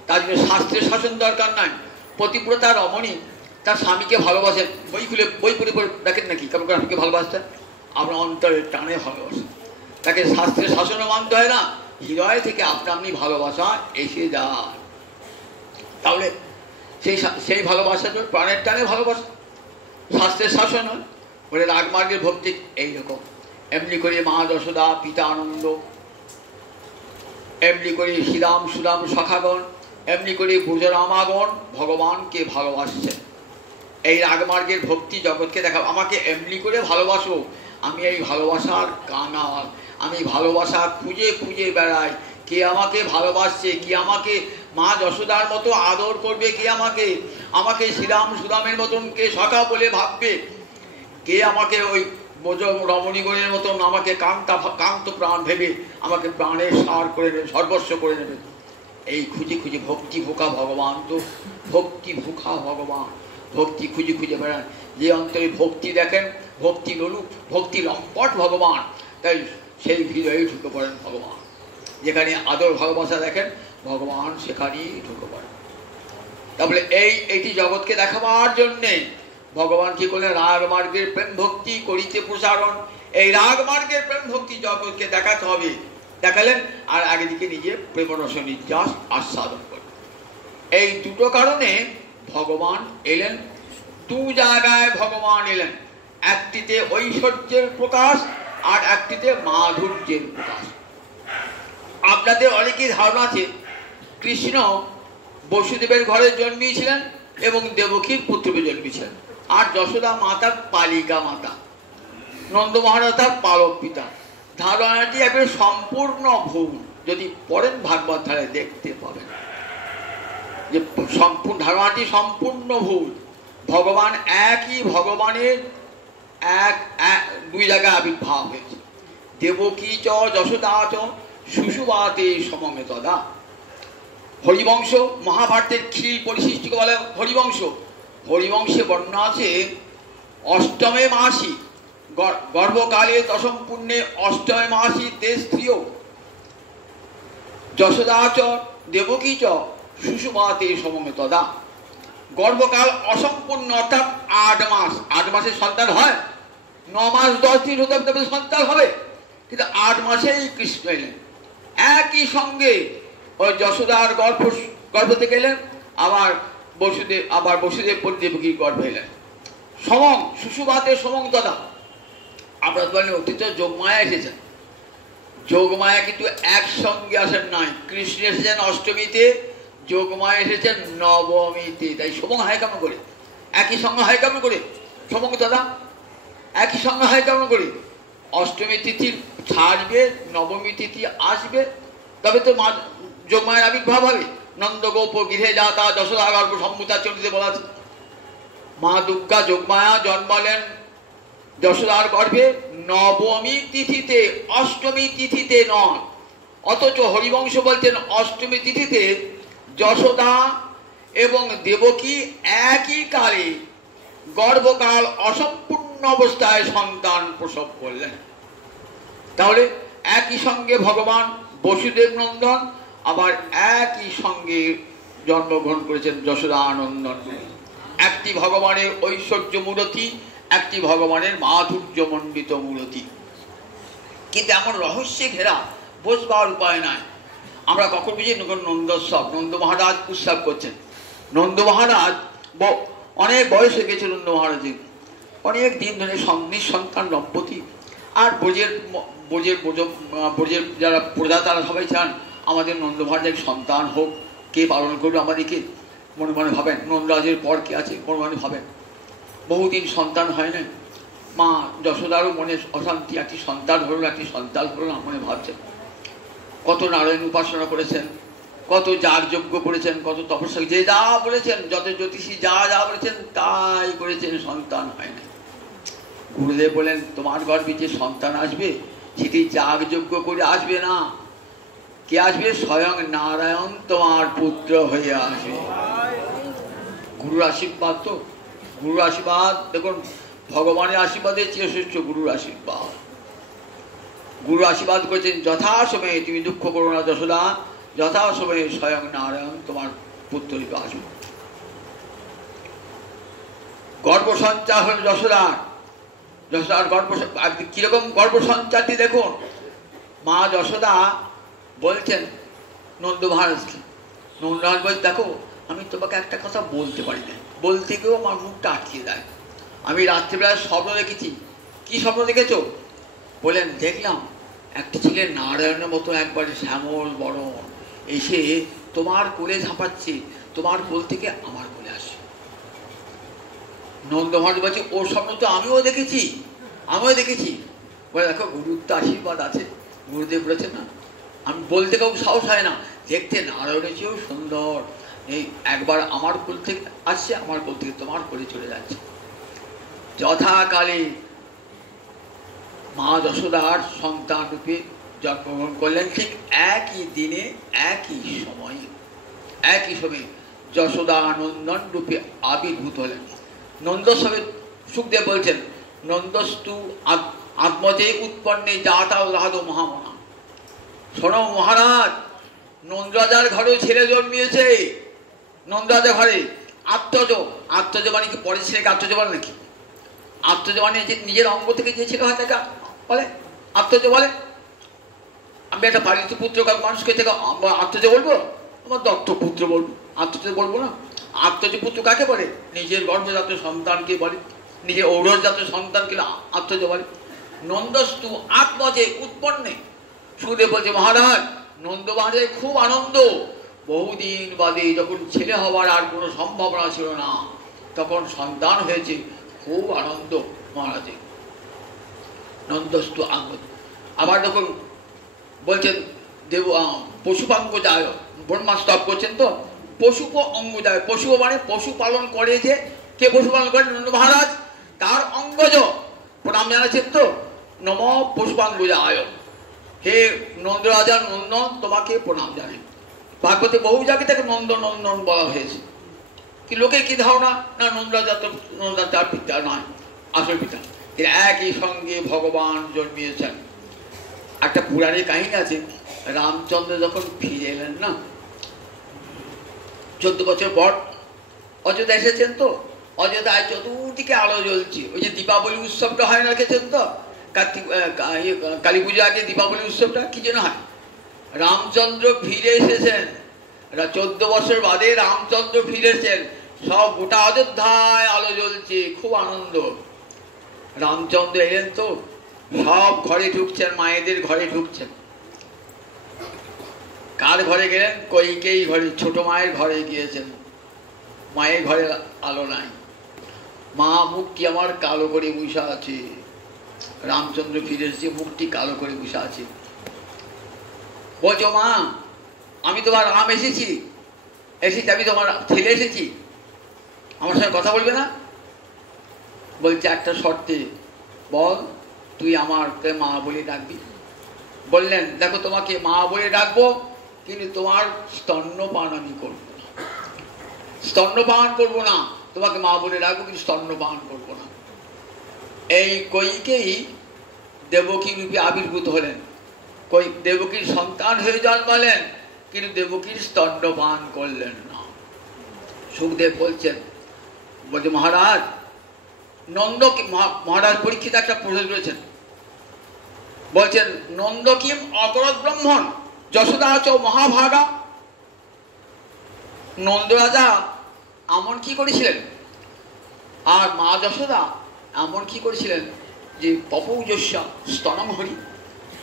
তার জন্য শাস্ত্রের শাসন দরকার নাই। পতিব্রতা রমণী তার স্বামীকে ভালোবাসেন, বই পড়ে দেখেন নাকি কেমন করে স্বামীকে ভালোবাসতেন? আপনার অন্তরের টানে ভালোবাসেন, তাকে শাস্ত্রের শাসনও মানতে হয় না, হৃদয় থেকে আপনি ভালোবাসা এসে যায়। তাহলে সেই ভালোবাসা তো প্রাণের টানে ভালোবাসা, শাস্ত্রের শাসন হয়। বলে রাগমার্গের ভক্তি এইরকম। এমনি করে মা যশোদা পিতা আনন্দ, এমনি করে শ্রীরাম সুদাম সখাগণ, এমনি করে ব্রজরামাগণ ভগবানকে ভালোবাসছেন। এই রাগমার্গের ভক্তি জগৎকে দেখা, আমাকে এমনি করে ভালোবাসো, আমি এই ভালোবাসার কাঙাল, আমি ভালোবাসা খুঁজে খুঁজে বেড়াই। কে আমাকে ভালোবাসছে, কি আমাকে মা যশোদার মতো আদর করবে, কে আমাকে শ্রীরাম সুদামের মতন কে সখা বলে ভাববে, কে আমাকে ওই রমণীগণের মতন আমাকে কান্ত প্রাণ ভেবে আমাকে প্রাণের সার করে নেবে, সর্বস্ব করে নেবে। এই খুঁজে খুঁজে ভক্তি ভোকা ভগবান, তো ভক্তি ভোকা ভগবান, ভক্তি খুঁজে খুঁজে বেড়ান। যে অন্তরে ভক্তি দেখেন, ভক্তি লোলুপ, ভক্তি লম্পট ভগবান, তাই সেই হৃদয়ে ঢুকে পড়েন ভগবান। যেখানে আদর ভালোবাসা দেখেন ভগবান, সেখানেই ঢুকে পড়েন। তাহলে এইটি জগৎকে দেখাবার জন্যে ভগবান কি করলেন? রাগ মার্গের প্রেম ভক্তি করিতে প্রসারণ। এই রাগ মার্গের প্রেম ভক্তি জগৎকে দেখাতে হবে, দেখালেন। আর একদিকে নিজে প্রেমরস নির্যাস আস্বাদন করলেন। এই দুটো কারণে ভগবান এলেন, দু জায়গায় ভগবান এলেন। একটিতে ঐশ্বর্যের প্রকাশ আর একটিতে মাধুর্যের প্রকাশ। আপনাদের অনেকেই ধারণা আছে কৃষ্ণ বসুদেবের ঘরে জন্মিয়েছিলেন এবং দেবকীর পুত্রকে জন্মিয়েছিলেন, আর যশোদা মাতার পালিকা মাতা, নন্দ মহারাজ তার পালক পিতা। ধারণাটি একবারে সম্পূর্ণ ভুল। যদি পড়েন ভাগবত ধারায় দেখতে পাবেন যে সম্পূর্ণ ধারণাটি সম্পূর্ণ ভুল। ভগবান একই ভগবানের দুই জায়গায় আবির্ভাব হয়েছে। দেবকী চ যশোদা চ সুষুবাতে সমমেতদা। হরিবংশ, মহাভারতের খিল পরিশিষ্টকে বলে হরিবংশ। হরিবংশে বর্ণনা আছে অষ্টমে মাসি গর্ভকালে দশম পুণ্যে অষ্টমে মাসি তে স্ত্রীয় যশোদা চ দেবকী চ সুষুবাতে সমমেতদা। গর্ভকাল অসম্পূর্ণ, অর্থাৎ 8 মাস। 8 মাসের সন্তান হয়, 9 মাস 10 দিন হতে তবে সন্তান হবে, কিন্তু 8 মাসেই কৃষ্ণ এলেন। একই সঙ্গে ওই যশোদার গর্ভ থেকে এলেন, আবার বসুদেব দেবকীর গর্ভে এলেন। সমং সুষুবাতে সমং তদা। আপনার বলেন অতীত যোগমায়া এসেছেন। যোগমায়া কিন্তু একসঙ্গে আসেন নাই। কৃষ্ণ এসেছেন অষ্টমীতে, যোগমায়া এসেছেন নবমীতে। তাই সমং হয় কেমন করে? একই সঙ্গে হয় কেমন করে? সমং তদা একই সঙ্গে হয় কেমন করে? অষ্টমী তিথি ছাড়বে, নবমী তিথি আসবে, তবে তো মা যোগমায়ের আবির্ভাব হবে। নন্দগোপ গৃহে যাতা যশোদা গর্ভ সম্মুতা চরিতে বলা আছে। মা দুর্গা যোগমায়া জন্মালেন যশোদার গর্ভে নবমী তিথিতে, অষ্টমী তিথিতে নয়। অথচ হরিবংশ বলছেন অষ্টমী তিথিতে যশোদা এবং দেবকী একই কালে গর্ভকাল অসম্পূর্ণ অবস্থায় সন্তান প্রসব করলেন। তাহলে একই সঙ্গে ভগবান বসুদেব নন্দন, আবার একই সঙ্গে জন্মগ্রহণ করেছেন যশোদা নন্দন। একটি ভগবানের ঐশ্বর্য মূরতি, একটি ভগবানের মাধুর্য মণ্ডিত মূরতি। কিন্তু এমন রহস্যে ঘেরা বোঝবার উপায় নাই। আমরা কখন বুঝি নন্দোৎসব, নন্দ মহারাজ উৎসব করছেন। নন্দ মহারাজ অনেক বয়স হয়ে গেছে। নন্দ মহারাজের অনেক দিন ধরে নিঃসন্তান দম্পতি। আর ব্রজের যারা প্রজা তারা সবাই চান আমাদের নন্দ মহারাজের সন্তান হোক, কে পালন করবে আমাদেরকে। মনে মনে ভাবেন নন্দরাজের পর কে আছে, মনে মনে ভাবেন। বহুদিন সন্তান হয় না। মা যশোদারও মনে অশান্তি, একটি সন্তান হলো না, একটি সন্তান হলো না, মনে ভাবছেন। কত নারায়ণ উপাসনা করেছেন, কত যাগযজ্ঞ করেছেন, কত তপস্যা, যে যা বলেছেন, যত জ্যোতিষী যা যা বলেছেন তাই করেছেন, সন্তান হয় না। গুরুদেব বলেন তোমার গর্ভে যে সন্তান আসবে সেটি যাগযজ্ঞ করে আসবে না। কে আসবে? স্বয়ং নারায়ণ তোমার পুত্র হয়ে আসবে। গুরুর আশীর্বাদ। তো গুরুর আশীর্বাদ দেখুন, ভগবানের আশীর্বাদের চেয়ে শ্রেষ্ঠ গুরুর আশীর্বাদ। গুরু আশীর্বাদ করেছেন যথাসময়ে তুমি দুঃখ করো না যশোদা, যথাসময়ে স্বয়ং নারায়ণ তোমার পুত্র রূপে আসবে। গর্ভ সঞ্চার হল যশোদার। গর্ভ কিরকম গর্ভ সঞ্চারটি দেখুন। মা যশোদা বলছেন নন্দ মহারাজকে, নন্দ মহারাজ বলছে দেখো আমি তোমাকে একটা কথা বলতে পারি না, বলতে গিয়েও আমার মুখটা আটকে দেয়। আমি রাত্রিবেলায় স্বপ্ন দেখেছি। কি স্বপ্ন দেখেছ? বলেন দেখলাম একটি ছেলে নারায়ণের মতো একবারে শ্যামল বরণ এসে তোমার কোলে ঝাঁপাচ্ছে, তোমার কোল থেকে আমার কোলে আসে। নন্দ মহারাজ বলছে ও স্বপ্ন তো আমিও দেখেছি। বলে দেখো গুরুর তো আশীর্বাদ আছে। গুরুদেব বলেছে না, আমি বলতে কেউ সাহস হয় না, দেখতে নারায়ণের চেয়েও সুন্দর। এই একবার আমার কোল থেকে আসছে, আমার কোল থেকে তোমার কোলে চলে যাচ্ছে। যথাকালে মা যশোদার সন্তান রূপে জন্মগ্রহণ করলেন। ঠিক একই দিনে একই সময়ে যশোদা নন্দন রূপে আবির্ভূত হলেন। নন্দোৎসবে সুখদেব বলছেন নন্দস্তু আত্মজে উৎপন্নে জাতা রাধ মহামনা। শোনো মহারাজ, নন্দরাজার ঘরেও ছেলে জন্মিয়েছে। নন্দরাজা ঘরে আত্মজ, আত্মজ মানে কি পরের ছেলেকে আত্মজ বলে নাকি? আত্মজ মানে যে নিজের অঙ্গ থেকে যে ছেলে হয় তাকে বলে আত্মজ বলে। আমি একটা পালিত পুত্র মানুষকে থেকে আত্মজ বলবো? আমার দত্তপুত্র বলবো, আত্মজ বলবো না। আত্মজ পুত্র কাকে বলে? নিজের গর্ভজাত সন্তানকে বলে, নিজের ঔরসজাত সন্তানকে আত্মজ বলে। নন্দস্তু আত্মজে উৎপন্নে। সুদেব বলছে মহারাজ নন্দ মহারাজের খুব আনন্দ, বহুদিন বাদে যখন ছেলে হওয়ার আর কোনো সম্ভাবনা ছিল না তখন সন্তান হয়েছে, খুব আনন্দ মহারাজের। নন্দস্তু আঙ্গ। আবার যখন বলছেন দেব পশুপাঙ্গ যায়, ব্রহ্মা স্তব করছেন তো পশুপ অঙ্গ যায়, পশু মানে পশু পালন করে যে, কে পশু পালন করে? নন্দ মহারাজ, তার অঙ্গজ প্রণাম জানাচ্ছেন তো নম পশুপাঙ্গ যায়। হে নন্দরাজা নন্দন তোমাকে প্রণাম জানাই। ভাগবতে বহু জায়গায় তাকে নন্দ নন্দন বলা হয়েছে। কি লোকে কি ধারণা না নন্দরাজা তো নন্দন তার পিতা নয়, আসল পিতা। একই সঙ্গে ভগবান জন্মিয়েছেন। একটা পুরাণের কাহিনী আছে, রামচন্দ্র যখন ফিরে এলেন না 14 বছর পর অযোধ্যা এসেছেন তো, অযোধ্যায় চতুর্দিকে আলো জ্বলছে। ওই যে দীপাবলি উৎসবটা হয় না, রেখেছেন তো কার্তিক কালী পুজো আগে দীপাবলি উৎসবটা কি জন্য হয়? রামচন্দ্র ফিরে এসেছেন, 14 বছর বাদে রামচন্দ্র ফিরেছেন, সব গোটা অযোধ্যায় আলো জ্বলছে, খুব আনন্দ। রামচন্দ্র এলেন তো সব ঘরে ঢুকছেন, মায়েদের ঘরে ঢুকছেন। কার ঘরে গেলেন? কইকেয়ী ঘরে, ছোট মায়ের ঘরে গিয়েছেন। মায়ের ঘরে আলো নাই, মা মুখটি আমার কালো করে বসে আছে। রামচন্দ্র ফিরে এসেছে, মুখটি কালো করে বসে আছে। বলছো মা আমি তোমার রাম এসেছি, আমি তোমার ছেলে এসেছি, আমার সঙ্গে কথা বলবে না? বলছে একটা শর্তে, বল তুই আমাকে মা বলে ডাকবি। বললেন দেখো তোমাকে মা বলে ডাকবো, কিন্তু তোমার স্তন্যপান আমি করবো না, স্তন্যপান করবো না। তোমাকে মা বলে ডাকবো কিন্তু স্তন্যপান করবো না। এই কইকেই দেবকী রূপে আবির্ভূত হলেন, দেবকীর সন্তান হয়ে জন্মালেন, কিন্তু দেবকীর স্তন্যপান করলেন না। সুখদেব বলছেন, বলছে মহারাজ নন্দকে, মহারাজ পরীক্ষিত একটা প্রশ্ন করেছেন, বলছেন নন্দ কিম অকরৎ ব্রহ্মণ যশোদা চ মহাভাগা। নন্দরাজা এমন কি করেছিলেন আর মা যশোদা এমন কি করেছিলেন যে পপৌজস্যা স্তনম হরি,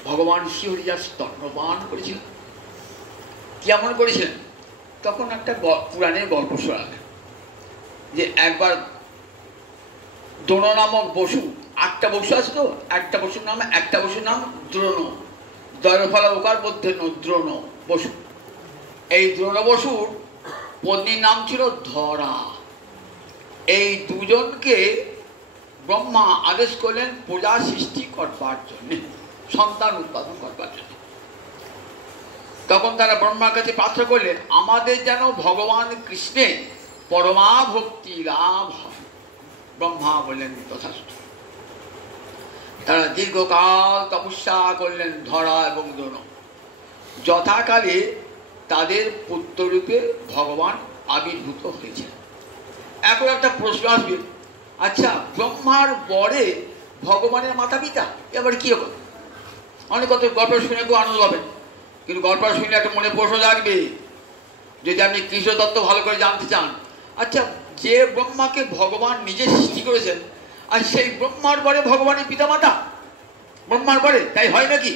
ভগবান শ্রীহরি যার স্তন্যপান করেছিলেন। কেমন করেছিলেন? তখন একটা পুরাণের গল্প শোনালেন যে একবার দ্রোণ নামক বসু, 8টা বসু আছে তো, একটা বসুর নাম দ্রোণ, দয়ফলা ওকার মধ্যে দ্রোণ বসু। এই দ্রোণ বসুর পত্নীর নাম ছিল ধরা। এই দুজনকে ব্রহ্মা আদেশ করলেন প্রজা সৃষ্টি করবার জন্য, সন্তান উৎপাদন করবার জন্য। তখন তারা ব্রহ্মার কাছে প্রার্থনা করলেন আমাদের যেন ভগবান কৃষ্ণে পরমা ভক্তি লাভ হয়। ব্রহ্মা বললেন তথাস্তু। তারা দীর্ঘকাল তপস্যা করলেন ধরা এবং দ্রোণ। যথাকালে তাদের পুত্ররূপে ভগবান আবির্ভূত হয়েছে। এখন একটা প্রশ্ন আসবে, আচ্ছা ব্রহ্মার পরে ভগবানের মাতা পিতা এবার কি হবে? অনেক কত গল্প শুনে খুব আনন্দ হবে, কিন্তু গল্প শুনে একটা মনে প্রশ্ন জাগবে, যদি আপনি কৃষ্ণ তত্ত্ব ভালো করে জানতে চান। আচ্ছা যে ব্রহ্মাকে ভগবান নিজে সৃষ্টি করেছেন, আর সেই ব্রহ্মার পরে ভগবানের পিতামাতা ব্রহ্মার পরে, তাই হয় নাকি?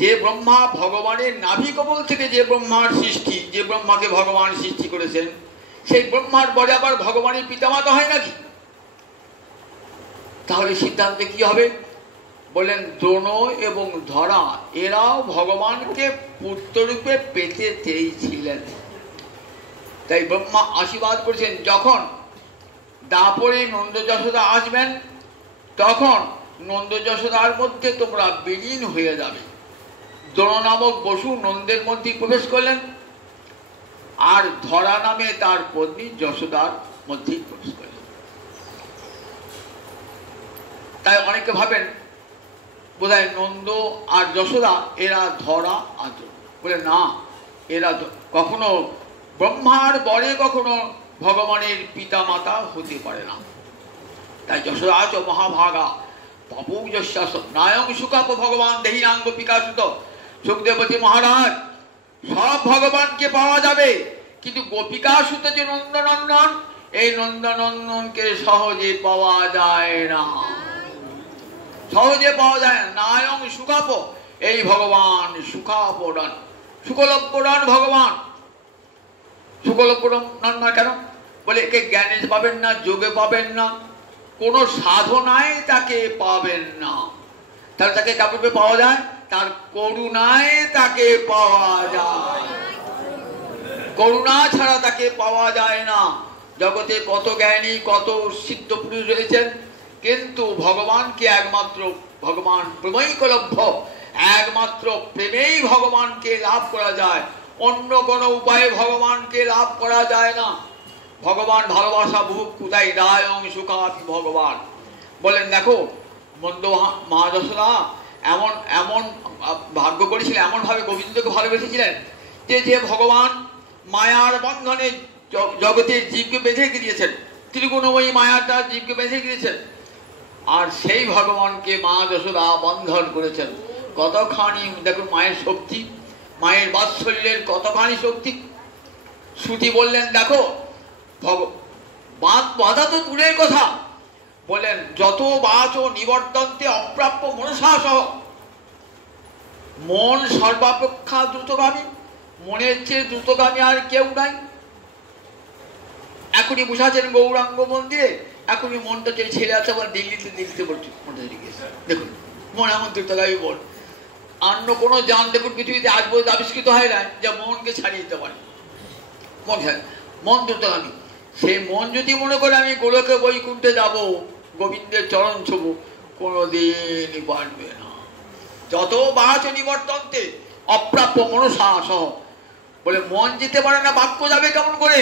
যে ব্রহ্মা ভগবানের নাভি কমল থেকে যে ব্রহ্মার সৃষ্টি, যে ব্রহ্মাকে ভগবান সৃষ্টি করেছেন, সেই ব্রহ্মার পরে আবার ভগবানের পিতামাতা হয় নাকি? তাহলে সিদ্ধান্তে কি হবে? বলেন দ্রোণ এবং ধরা এরাও ভগবানকে পুত্ররূপে পেতে চেয়েছিলেন। তাই ব্রহ্মা আশীর্বাদ করেছেন যখন দাপরে নন্দ যশোদা আসবেন, তখন নন্দ যশোদার মধ্যে তোমরা বিলীন হয়ে যাবে। দ্রোণ নামক বসু নন্দের মধ্যে প্রবেশ করলেন, আর ধরা নামে তার পত্নী যশোদার মধ্যে প্রবেশ করলেন। তাই অনেকে ভাবেন বোধহয় নন্দ আর যশোদা এরা ধরা আর বলে না, এরা কখনো ব্রহ্মার বরে কখনো ভগবানের পিতা মাতা হতে পারে না। তাই যশোদাচ মহাভাগা পাপৌযস্যাস নায়ং সুকাপ ভগবান দেহিনাঙ্গ বিকাশিত। সুখদেবতী মহারাজ, সব ভগবানকে পাওয়া যাবে, কিন্তু গোপিকাসুত যে নন্দনন্দন, এই নন্দনন্দনকে সহজে পাওয়া যায় না, সহজে পাওয়া যায় না। নায়ং সুকাপ, এই ভগবান সুখাপডন, সুকলভ্যডন ভগবান। সুকলভ্যডন না কেন? বলে একে জ্ঞানে পাবেন না, যোগে পাবেন না, কোন সাধনায় তাকে পাবেন না। তাহলে তাকে কাপড়ে পাওয়া যায়? তার করুণায় তাকে পাওয়া যায়। করুণা ছাড়া তাকে পাওয়া যায় না। জগতে কত জ্ঞানী, কত সিদ্ধ পুরুষ রয়েছেন, কিন্তু ভগবানকে একমাত্র ভগবান প্রেমৈকলভ্য, একমাত্র প্রেমেই ভগবানকে লাভ করা যায়, অন্য কোনো উপায়ে ভগবানকে লাভ করা যায় না। ভগবান ভালোবাসা ভূপ কোথায়? রায়ং সুখাপি ভগবান। বলেন দেখো, মন্দ মা যশোদা এমন এমন ভাগ্য করেছিলেন, এমন ভাবে গোবিন্দকে ভালোবেসেছিলেন যে যে ভগবান মায়ার বন্ধনে জগতের জীবকে বেঁধে গিয়েছেন, ত্রিগুণময়ী মায়াটা জীবকে বেঁধে গিয়েছেন, আর সেই ভগবানকে মা যশোদা বন্ধন করেছেন। কতখানি দেখুন মায়ের শক্তি, মায়ের বাৎসল্যের কতখানি শক্তি। শ্রুতি বললেন দেখো, বাধা তো দূরের কথা, বলেন যত বাচ ও নিবর্তন্তে অপ্রাপ্য মনসা সহ। মন সর্বাপেক্ষা দ্রুতগামী, মনের চেয়ে দ্রুতগামী আর কেউ নাই। এখনই বসাছেন গৌরাঙ্গ মন্দিরে, এখনই মনটা ছেড়ে আছে, আবার দিল্লিতে বলছে দেখুন মন এমন দ্রুতগামী মন। অন্য কোনো যান দেখুন পৃথিবীতে আজ পর্যন্ত আবিষ্কৃত হয় না যা মনকে ছাড়িয়ে দিতে পারে। মন দ্রুতগামী। সেই মন যদি মনে করে আমি গোলকে বৈকুণ্ঠে যাব, গোবিন্দের চরণ ছোব, কোনোদিনই পারবে না। যত বাচ নিবর্তন্তে অপ্রাপ্য মনসা সহ। বলে মন যেতে পারে না, বাক্য যাবে কেমন করে?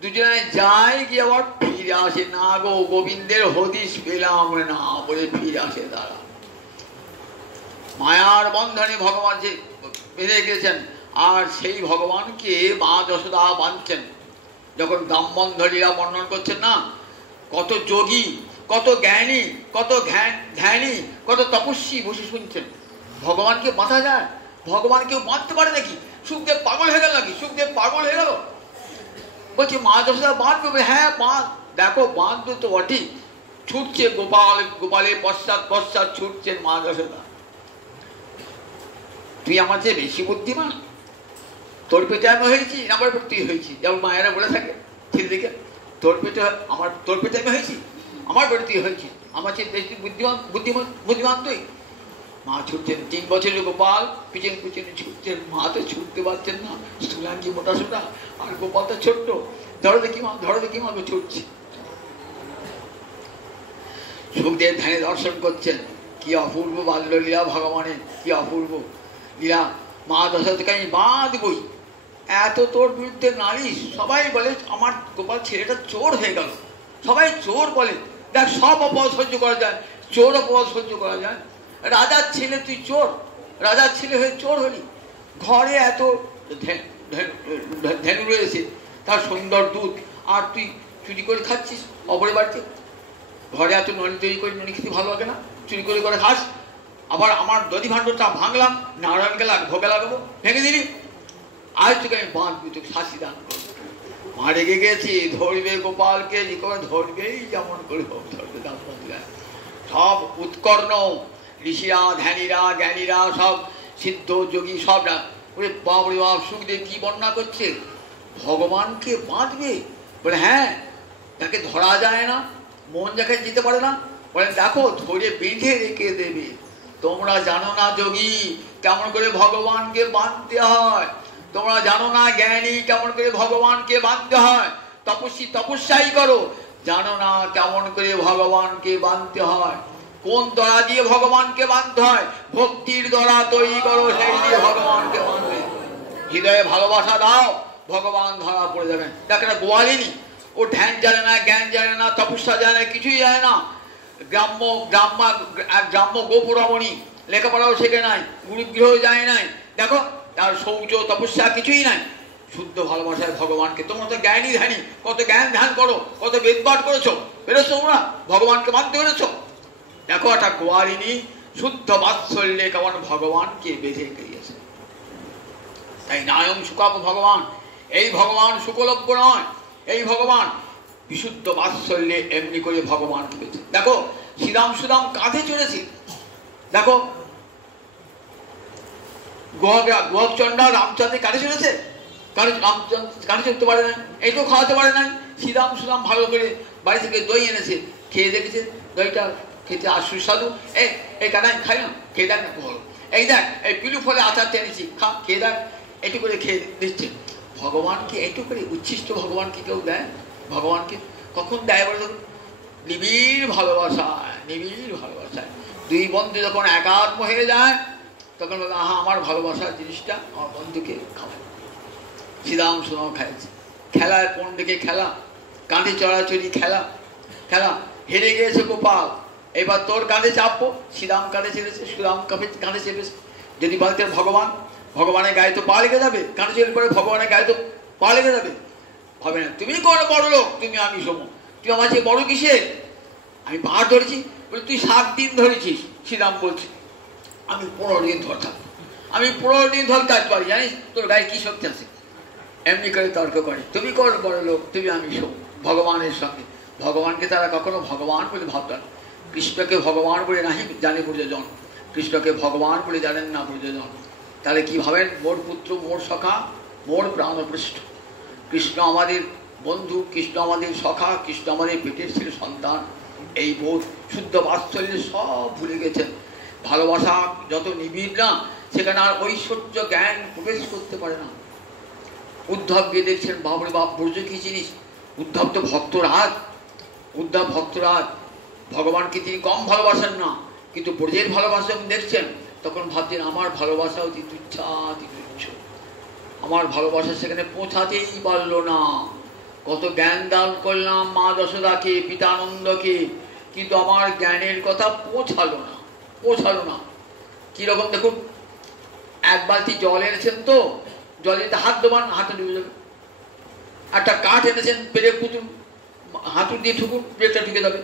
দুজনে যায় গিয়ে আবার ফিরে আসে না গো, গোবিন্দের হদিশ পেলাম না বলে ফিরে আসে তারা। মায়ার বন্ধনে ভগবান যে বেঁধে গেছেন, আর সেই ভগবানকে মা যশোদা বাঁধছেন। যখন ব্রাহ্মণধরীরা বর্ণন করছেন না, কত যোগী, কত জ্ঞানী, কত ধ্যানী, কত তপস্বী বসে শুনছেন। ভগবানকে বাঁধা যায়? ভগবান কেউ বাঁধতে পারে নাকি? সুখদেব পাগল হয়ে গেল নাকি? সুখদেব পাগল হয়ে গেল? বলছি মা যশোদা বাঁধবে। হ্যাঁ বাঁধ, দেখো বাঁধবে তো বটেই। ছুটছে গোপালের পশ্চাৎ পশ্চাৎ ছুটছেন মা যশোদা। তুই আমার চেয়ে বেশি বুদ্ধিমান, তোর পেটে আমি হয়েছি, আমার পেটে তুই হয়েছি। যেমন মায়েরা বলে থাকে ছেলেদিকে, তোর পেটে আমি হয়েছি, আমার পেটে তুই হয়েছি, আমার চেয়ে বেশি বুদ্ধিমান তুই। মা ছুটছেন, 3 বছরের গোপাল পিছনে পিছনে ছুটছেন। মা তো ছুটতে পারছেন না, স্থূলাঙ্গি মোটা সোটা, আর গোপাল তো ছোট্ট। ধরো দেখি মা ছুটছে। সুখদেব ধ্যানে দর্শন করছেন, কি অপূর্ব বাল্যলীলা ভগবানের, কি অপূর্ব লীলা। মা দশরথকে আমি বাঁধবই, এত তোর বিরুদ্ধে নালিশ। সবাই বলে আমার গোপাল ছেলেটা চোর হয়ে গেল, সবাই চোর বলে। দেখ সব অপবাদ সহ্য করা যায়, চোর অপবাদ সহ্য করা যায়? রাজার ছেলে তুই চোর, রাজার ছেলে হয়ে চোর হলি। ঘরে এত ধেনু রয়েছে, তার সুন্দর দুধ, আর তুই চুরি করে খাচ্ছিস অপরের বাড়িতে। ঘরে এত ননি তৈরি করে, ননি খেতে ভালো লাগে না, চুরি করে করে খাস। আবার আমার দধি ভাণ্ডটা ভাঙলাম, নারায়ণকে ভোগে লাগাবো, ভেঙে দিলি। আজ তোকে আমি বাঁধবি, তোকে শাস্তি দান করবো। মা রেগে গেছি, ধরবে গোপালকে, যে করে ধরবেই, যেমন করে হোক ধরবে। সব উৎকর্ণ ঋষিরা, ধ্যানীরা, জ্ঞানীরা, সব সিদ্ধ যোগী, সবরা ওরে বাবরে বাপ। সুখদেব কি বর্ণনা করছে? ভগবানকে বাঁধবে? বলে হ্যাঁ, তাকে ধরা যায় না, মন যাকে যেতে পারে না। বলেন দেখো ধরে বেঁধে রেখে দেবে। তোমরা জানো না যোগী কেমন করে ভগবানকে বাঁধতে হয়, তোমরা জানো না জ্ঞানী কেমন করে ভগবানকে বাঁধতে হয়। তপস্বী তপস্যাই করো, জানো না কেমন করে ভগবানকে বাঁধতে হয়। কোন দ্বারা দিয়ে ভগবানকে বাঁধতে হয়? ভক্তির দ্বারা তৈরি করো, সেই দিয়ে ভগবানকে বাঁধবে। হৃদয়ে ভালোবাসা দাও, ভগবান ধরা পড়ে যাবেন। দেখেন গোয়ালিনী, ও ধ্যান জানে না, জ্ঞান জানে না, তপস্যা জানে না, কিছুই জানে না। গ্রাম্য গোপুরমণি, লেখাপড়াও শেখে নাই, গুরুগৃহ যায় নাই। দেখো তার শৌচ তপস্যা কিছুই নাই, শুদ্ধ ভালোবাসায় ভগবানকে, তোমরা তো জ্ঞানী ধ্যানী, কত জ্ঞান ধ্যান করো, কত বেদপাঠ করেছো, পেরেছো তোমরা ভগবানকে মানতে পেরেছো? দেখো একটা গোয়ারিনী শুদ্ধ বাৎসল্যে কেমন ভগবানকে বেঁধে গিয়েছে। তাই নায়ম সুকাপ ভগবান, এই ভগবান সুকলভ্য নয়, এই ভগবান বিশুদ্ধ বাৎসল্যে এমনি করে ভগবানকে বেঁধে। দেখো শ্রীরাম সুদাম কাঁধে চড়েছে, দেখো গোহচন্ডা রামচন্দ্রের কাঁধে চড়েছে, কাঁধে চড়তে পারে না, এইটাও খাওয়াতে পারে না। শ্রীরাম সুদাম ভালো করে বাড়ি থেকে দই এনেছে, খেয়ে দেখেছে দইটা খেতে আর সুস্বাদু। এই কানাই খাই না, খেয়ে দেখ না, বলো এই দেখ এই পিলু ফলে আচারটা এনেছি, খা খেয়ে দেখ, একটু করে খেয়ে দিচ্ছে। ভগবানকে একটু করে উচ্ছিষ্ট ভগবানকে কেউ দেয়? ভগবানকে কখন দেয় বলে? নিবিড় ভালোবাসায়, নিবিড় ভালোবাসায় দুই বন্ধু যখন একাত্ম হয়ে যায় তখন বলে আহা আমার ভালোবাসার জিনিসটা আমার বন্ধুকে খাওয়ায়। শ্রীরাম সুদাম খাইছে, খেলায় কোন দিকে খেলা, কাঁধে চড়াচড়ি খেলা, খেলা হেরে গিয়েছে গোপাল, এবার তোর কাঁধে চাপবো। শ্রীরাম কাঁধে চেপেছে, সুরাম কাঁধে চেপেছে। যদি বলতেন ভগবান, ভগবানের গায়ে তো পা লেগে যাবে, কাঁধে চলে পরে ভগবানের গায়ে তো পা লেগে যাবে, হবে না। তুমি কোন বড় লোক, তুমি আমি সম, তুই আমার চেয়ে বড় কিসে? আমি পাহাড় ধরেছি বলে তুই 7 দিন ধরেছিস। শ্রীরাম বলছে আমি 15 দিন ধরতাম, আমি 15 দিন ধরতে পারি, জানিস তোর গায়ে কি শক্তি আছে? এমনি করে তর্ক করে, তুমি কোন বড় লোক, তুমি আমি সম ভগবানের সঙ্গে। ভগবানকে তারা কখনো ভগবান বলে ভাবতেন। কৃষ্ণকে ভগবান বলে নাহি জানে ব্রজজন, কৃষ্ণকে ভগবান বলে জানেন না ব্রজজন। তাহলে কি ভাবেন? মোর পুত্র, মোর সখা, মোর প্রাণপৃষ্ঠ। কৃষ্ণ আমাদের বন্ধু, কৃষ্ণ আমাদের সখা, কৃষ্ণ আমাদের পেটের ছিল সন্তান। এই বোধ শুদ্ধ বাৎসল্যে সব ভুলে গেছেন। ভালোবাসা যত নিবিড় না, সেখানে আর ঐশ্বর্য জ্ঞান প্রবেশ করতে পারে না। উদ্ধব গিয়ে দেখছেন বাবরে বাপ, ব্রজ কি জিনিস? উদ্ধব তো ভক্তরাজ, উদ্ধব ভক্তরাজ, ভগবানকে তিনি কম ভালোবাসেন না, কিন্তু ব্রজের ভালোবাসা দেখছেন, তখন ভাবছেন আমার ভালোবাসা অতি তুচ্ছ, আমার ভালোবাসা সেখানে পৌঁছাতেই পারল না। কত জ্ঞান দান করলাম মা যশোদাকে, পিতানন্দকে, কিন্তু আমার জ্ঞানের কথা পৌঁছালো না, পৌঁছালো না। কিরকম দেখুন, এক বালতি জল এনেছেন তো, জলে হাত দেবান, হাতে ডুবে যাবে। একটা কাঠ এনেছেন, পেরেক পুতুন, হাঁটু দিয়ে ঠুকুন, ব্রেকটা ঢুকে যাবে।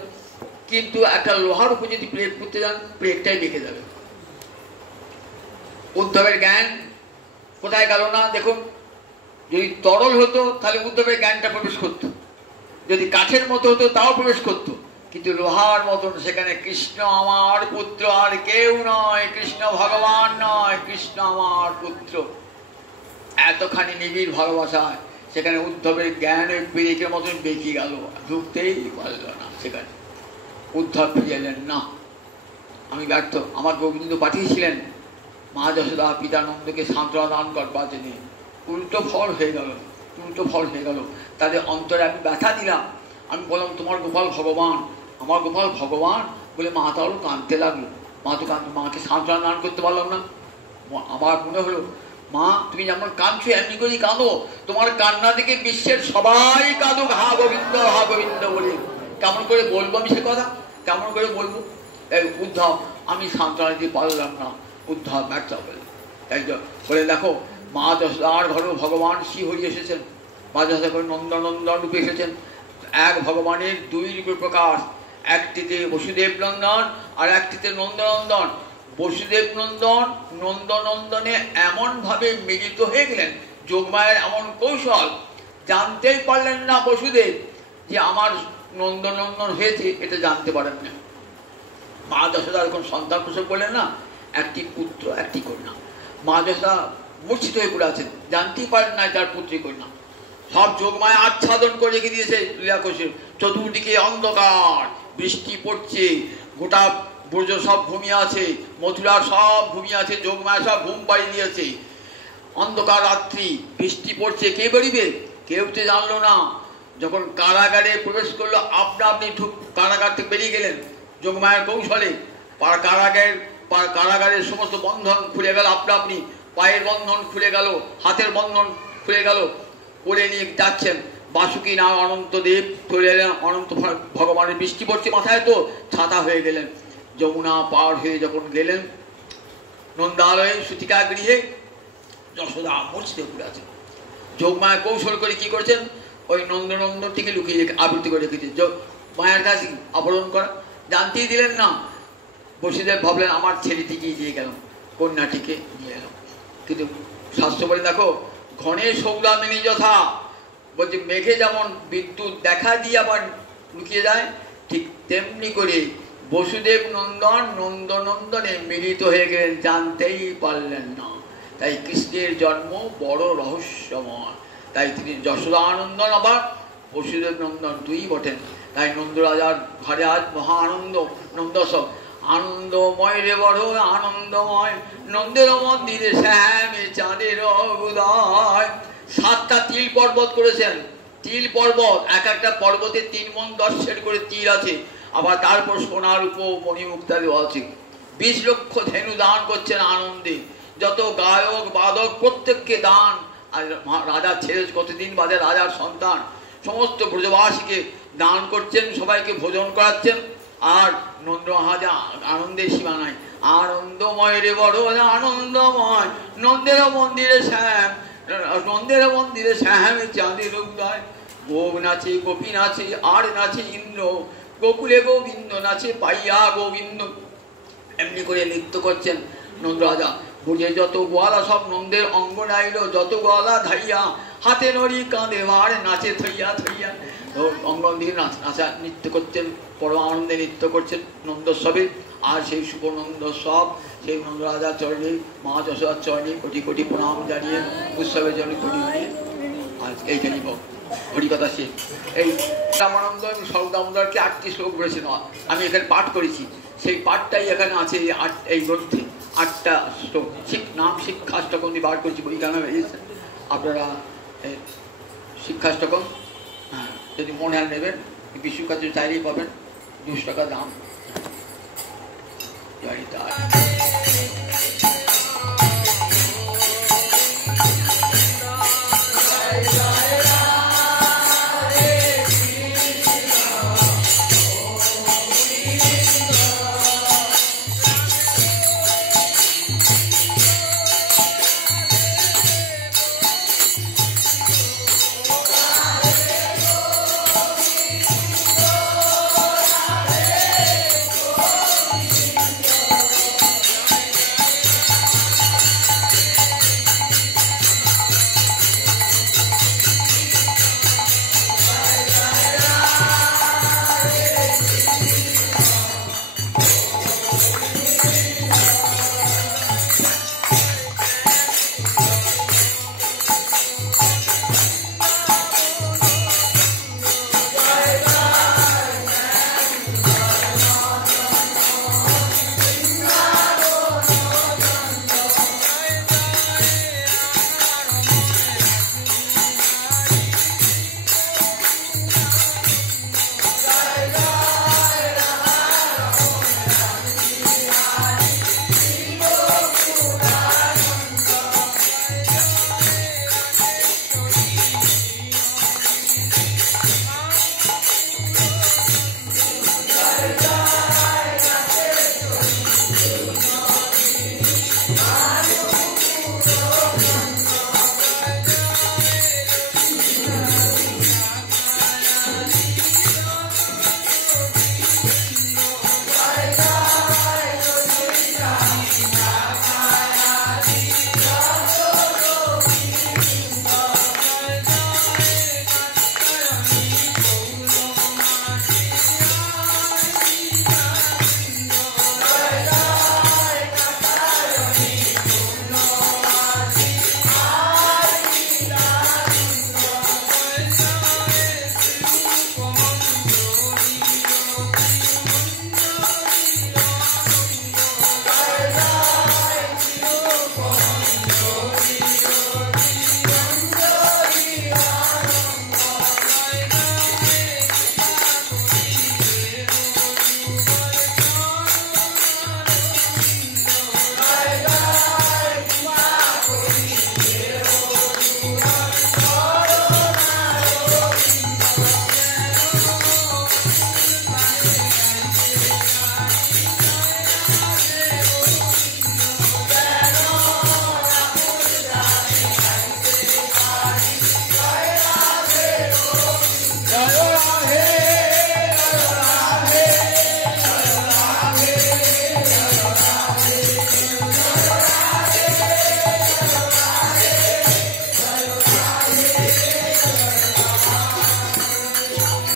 কিন্তু একটা লোহার উপর যদি ব্রেক করতে যান, ব্রেকটাই বেঁকে যাবে। উদ্ধবের জ্ঞান কোথায় গেল না দেখুন। যদি তরল হতো তাহলে উদ্ধবের জ্ঞানটা প্রবেশ করতো, যদি কাঠের মতো হতো তাও প্রবেশ করতো, কিন্তু লোহার মতন সেখানে কৃষ্ণ আমার পুত্র আর কেউ নয়, কৃষ্ণ ভগবান নয়, কৃষ্ণ আমার পুত্র। এতখানি নিবিড় ভালোবাসায় সেখানে উদ্ধবের জ্ঞানের পেরেকের মতন বেঁকে গেল, ঢুকতেই পারল না। সেখানে উদ্ধব ফিরে এলেন, না আমি ব্যর্থ, আমার গোবিন্দ পাঠিয়েছিলেন মা যশোদা পিতানন্দকে সান্ত্বনা দান করবার জন্য, উল্টো ফল হয়ে গেল, উল্টো ফল হয়ে গেল। তাদের অন্তরে আমি ব্যথা দিলাম, আমি বললাম তোমার গোপাল ভগবান, আমার গোপাল ভগবান বলে মা তারও কাঁদতে লাগলো। মা তো কাঁদ, মাকে সান্ত্বনা দান করতে পারলাম না। আমার মনে হলো মা তুমি যেমন কাঁদছো এমনি করেই কাঁদো, তোমার কান্না দিকে বিশ্বের সবাই কাঁদুক হা গোবিন্দ বলে। কেমন করে বলবো আমি সে কথা, কেমন করে বলবো? উদ্ধব আমি সান্ত্বনা দিতে পারলাম না, উদ্ধব ব্যর্থ বলে। তাই বলে দেখো মা যশোদার ঘরেও ভগবান শ্রী হয়ে এসেছেন, মা যশোদা করে নন্দনন্দন রূপে এসেছেন। এক ভগবানের 2 রূপের প্রকাশ, একটিতে বসুদেব নন্দন আর একটিতে নন্দনন্দন। বসুদেব নন্দন নন্দনন্দনে এমনভাবে মিলিত হয়ে গেলেন, যোগমায়ের এমন কৌশল, জানতেই পারলেন না বসুদেব যে আমার নন্দনন্দন হয়েছে, এটা জানতে পারেন না। মা যশোদা যখন সন্তান প্রসব করলেন না, একটি পুত্র একটি কন্যা, মা যশোদা মূর্ছিত হয়ে পড়ে আছেন, জানতেই পারেন না তার পুত্রী কন্যা। সব যোগমায় আচ্ছাদন করে রেখে দিয়েছে লীলাকোষের, চতুর্দিকে অন্ধকার, বৃষ্টি পড়ছে, গোটা ব্রজ সব ঘুমিয়ে আছে, মথুরার সব ঘুমিয়ে আছে, যোগমায়া সব ঘুম পাড়িয়ে দিয়েছে। অন্ধকার রাত্রি, বৃষ্টি পড়ছে, কে বেরিবে? কেউ তো জানলো না। যখন কারাগারে প্রবেশ করলো, আপনি কারাগার থেকে বেরিয়ে গেলেন যোগমায়ের কৌশলে। কারাগারের সমস্ত বন্ধন খুলে গেল, আপনি পায়ের বন্ধন খুলে গেল, হাতের বন্ধন খুলে গেল, করে নিয়ে যাচ্ছেন। বাসুকি নাম অনন্তদেব চলে এলেন, অনন্ত ভগবানের বৃষ্টি পড়ছে মাথায়, তো ছাতা হয়ে গেলেন। যমুনা পার হয়ে যখন গেলেন নন্দালয়ে সুতিকা গৃহে, যশোদা মূর্ছিত পড়ে আছেন। যোগমায়া কৌশল করে কি করেছেন, ওই নন্দনন্দনটিকে লুকিয়ে রেখে আবৃত্তি করে রেখেছে, মায়ের কাছে আবরণ করা, জানতেই দিলেন না। বসুদেব ভাবলেন আমার ছেলেটিকেই দিয়ে গেলাম, কন্যাটিকে নিয়ে এলাম। কিন্তু শাস্ত্র বলে দেখো, ঘনে সৌদামিনী যথা, বলছে মেঘে যেমন বিদ্যুৎ দেখা দিয়ে আবার লুকিয়ে যায়, ঠিক তেমনি করে বসুদেব নন্দন নন্দনন্দনে মিলিত হয়ে গেলেন, জানতেই পারলেন না। তাই কৃষ্ণের জন্ম বড় রহস্যময়। তাই তিনি যশোদানন্দন আবার বসুদেব নন্দন দুই বটেন। তাই নন্দরাজার ঘরে আজ মহা আনন্দ, নন্দসব আনন্দময় রে বড় আনন্দময়, নন্দের মন্দিরে শ্যামে চাঁদের উদয়। 7টা তিল পর্বত করেছেন। তিল পর্বত, এক একটা পর্বতে 3 মণ 10 সের করে তিল আছে, আবার তারপর সোনার উপ মণিমুক্তা দেওয়া আছে। 20 লক্ষ ধেনু দান করছেন আনন্দে, যত গায়ক বাদক প্রত্যেককে দান। আর রাজার ছেলে কতদিন বাদে রাজার সন্তান, সমস্ত ব্রজবাসীকে দান করছেন, সবাইকে ভোজন করাচ্ছেন। আর নন্দ মহারাজা আনন্দের সীমা নাই। আনন্দময় রে বড় আনন্দময়, নন্দের মন্দিরে শ্যাম, নন্দের মন্দিরে শ্যাম চাঁদের উদয়। গোপ নাচে, গোপী নাচে, আর নাচে ইন্দ্র, গোকুলে গোবিন্দ নাচে পাইয়া গোবিন্দ। এমনি করে নৃত্য করছেন নন্দ রাজা। বুঝে যত গোয়ালা সব নন্দের অঙ্গ নাইল, যত গোয়ালা ধাইয়া, হাতে নড়ি কাঁধে ভার নাচে থইয়া থইয়া। অঙ্গন দিয়ে নাচা নৃত্য করছেন, পরম আনন্দে নৃত্য করছেন নন্দোৎসবে। আর সেই শুভ নন্দোৎসব, সেই নন্দ রাজার চরণে, মা যশোদার চরণে কোটি কোটি প্রণাম জানিয়ে, উৎসবের জন্য কোটি জানিয়ে আজ এইখানেই হরিকথা শেষ। এই রামানন্দ এবং সর্বদামোদরকে 8টি শ্লোক বলেছেন, আমি এখানে পাঠ করেছি। সেই পাঠটাই এখানে আছে এই গ্রন্থে, 8টা শ্লোক। নাম শিক্ষাষ্টকম বার করেছি, বইখানে হয়েছে। আপনারা শিক্ষাষ্টকম, হ্যাঁ, যদি মনে হয় নেবেন, বিষ্ণুর কাছে চাইলেই পাবেন, 200 টাকা দাম। জয় তাই।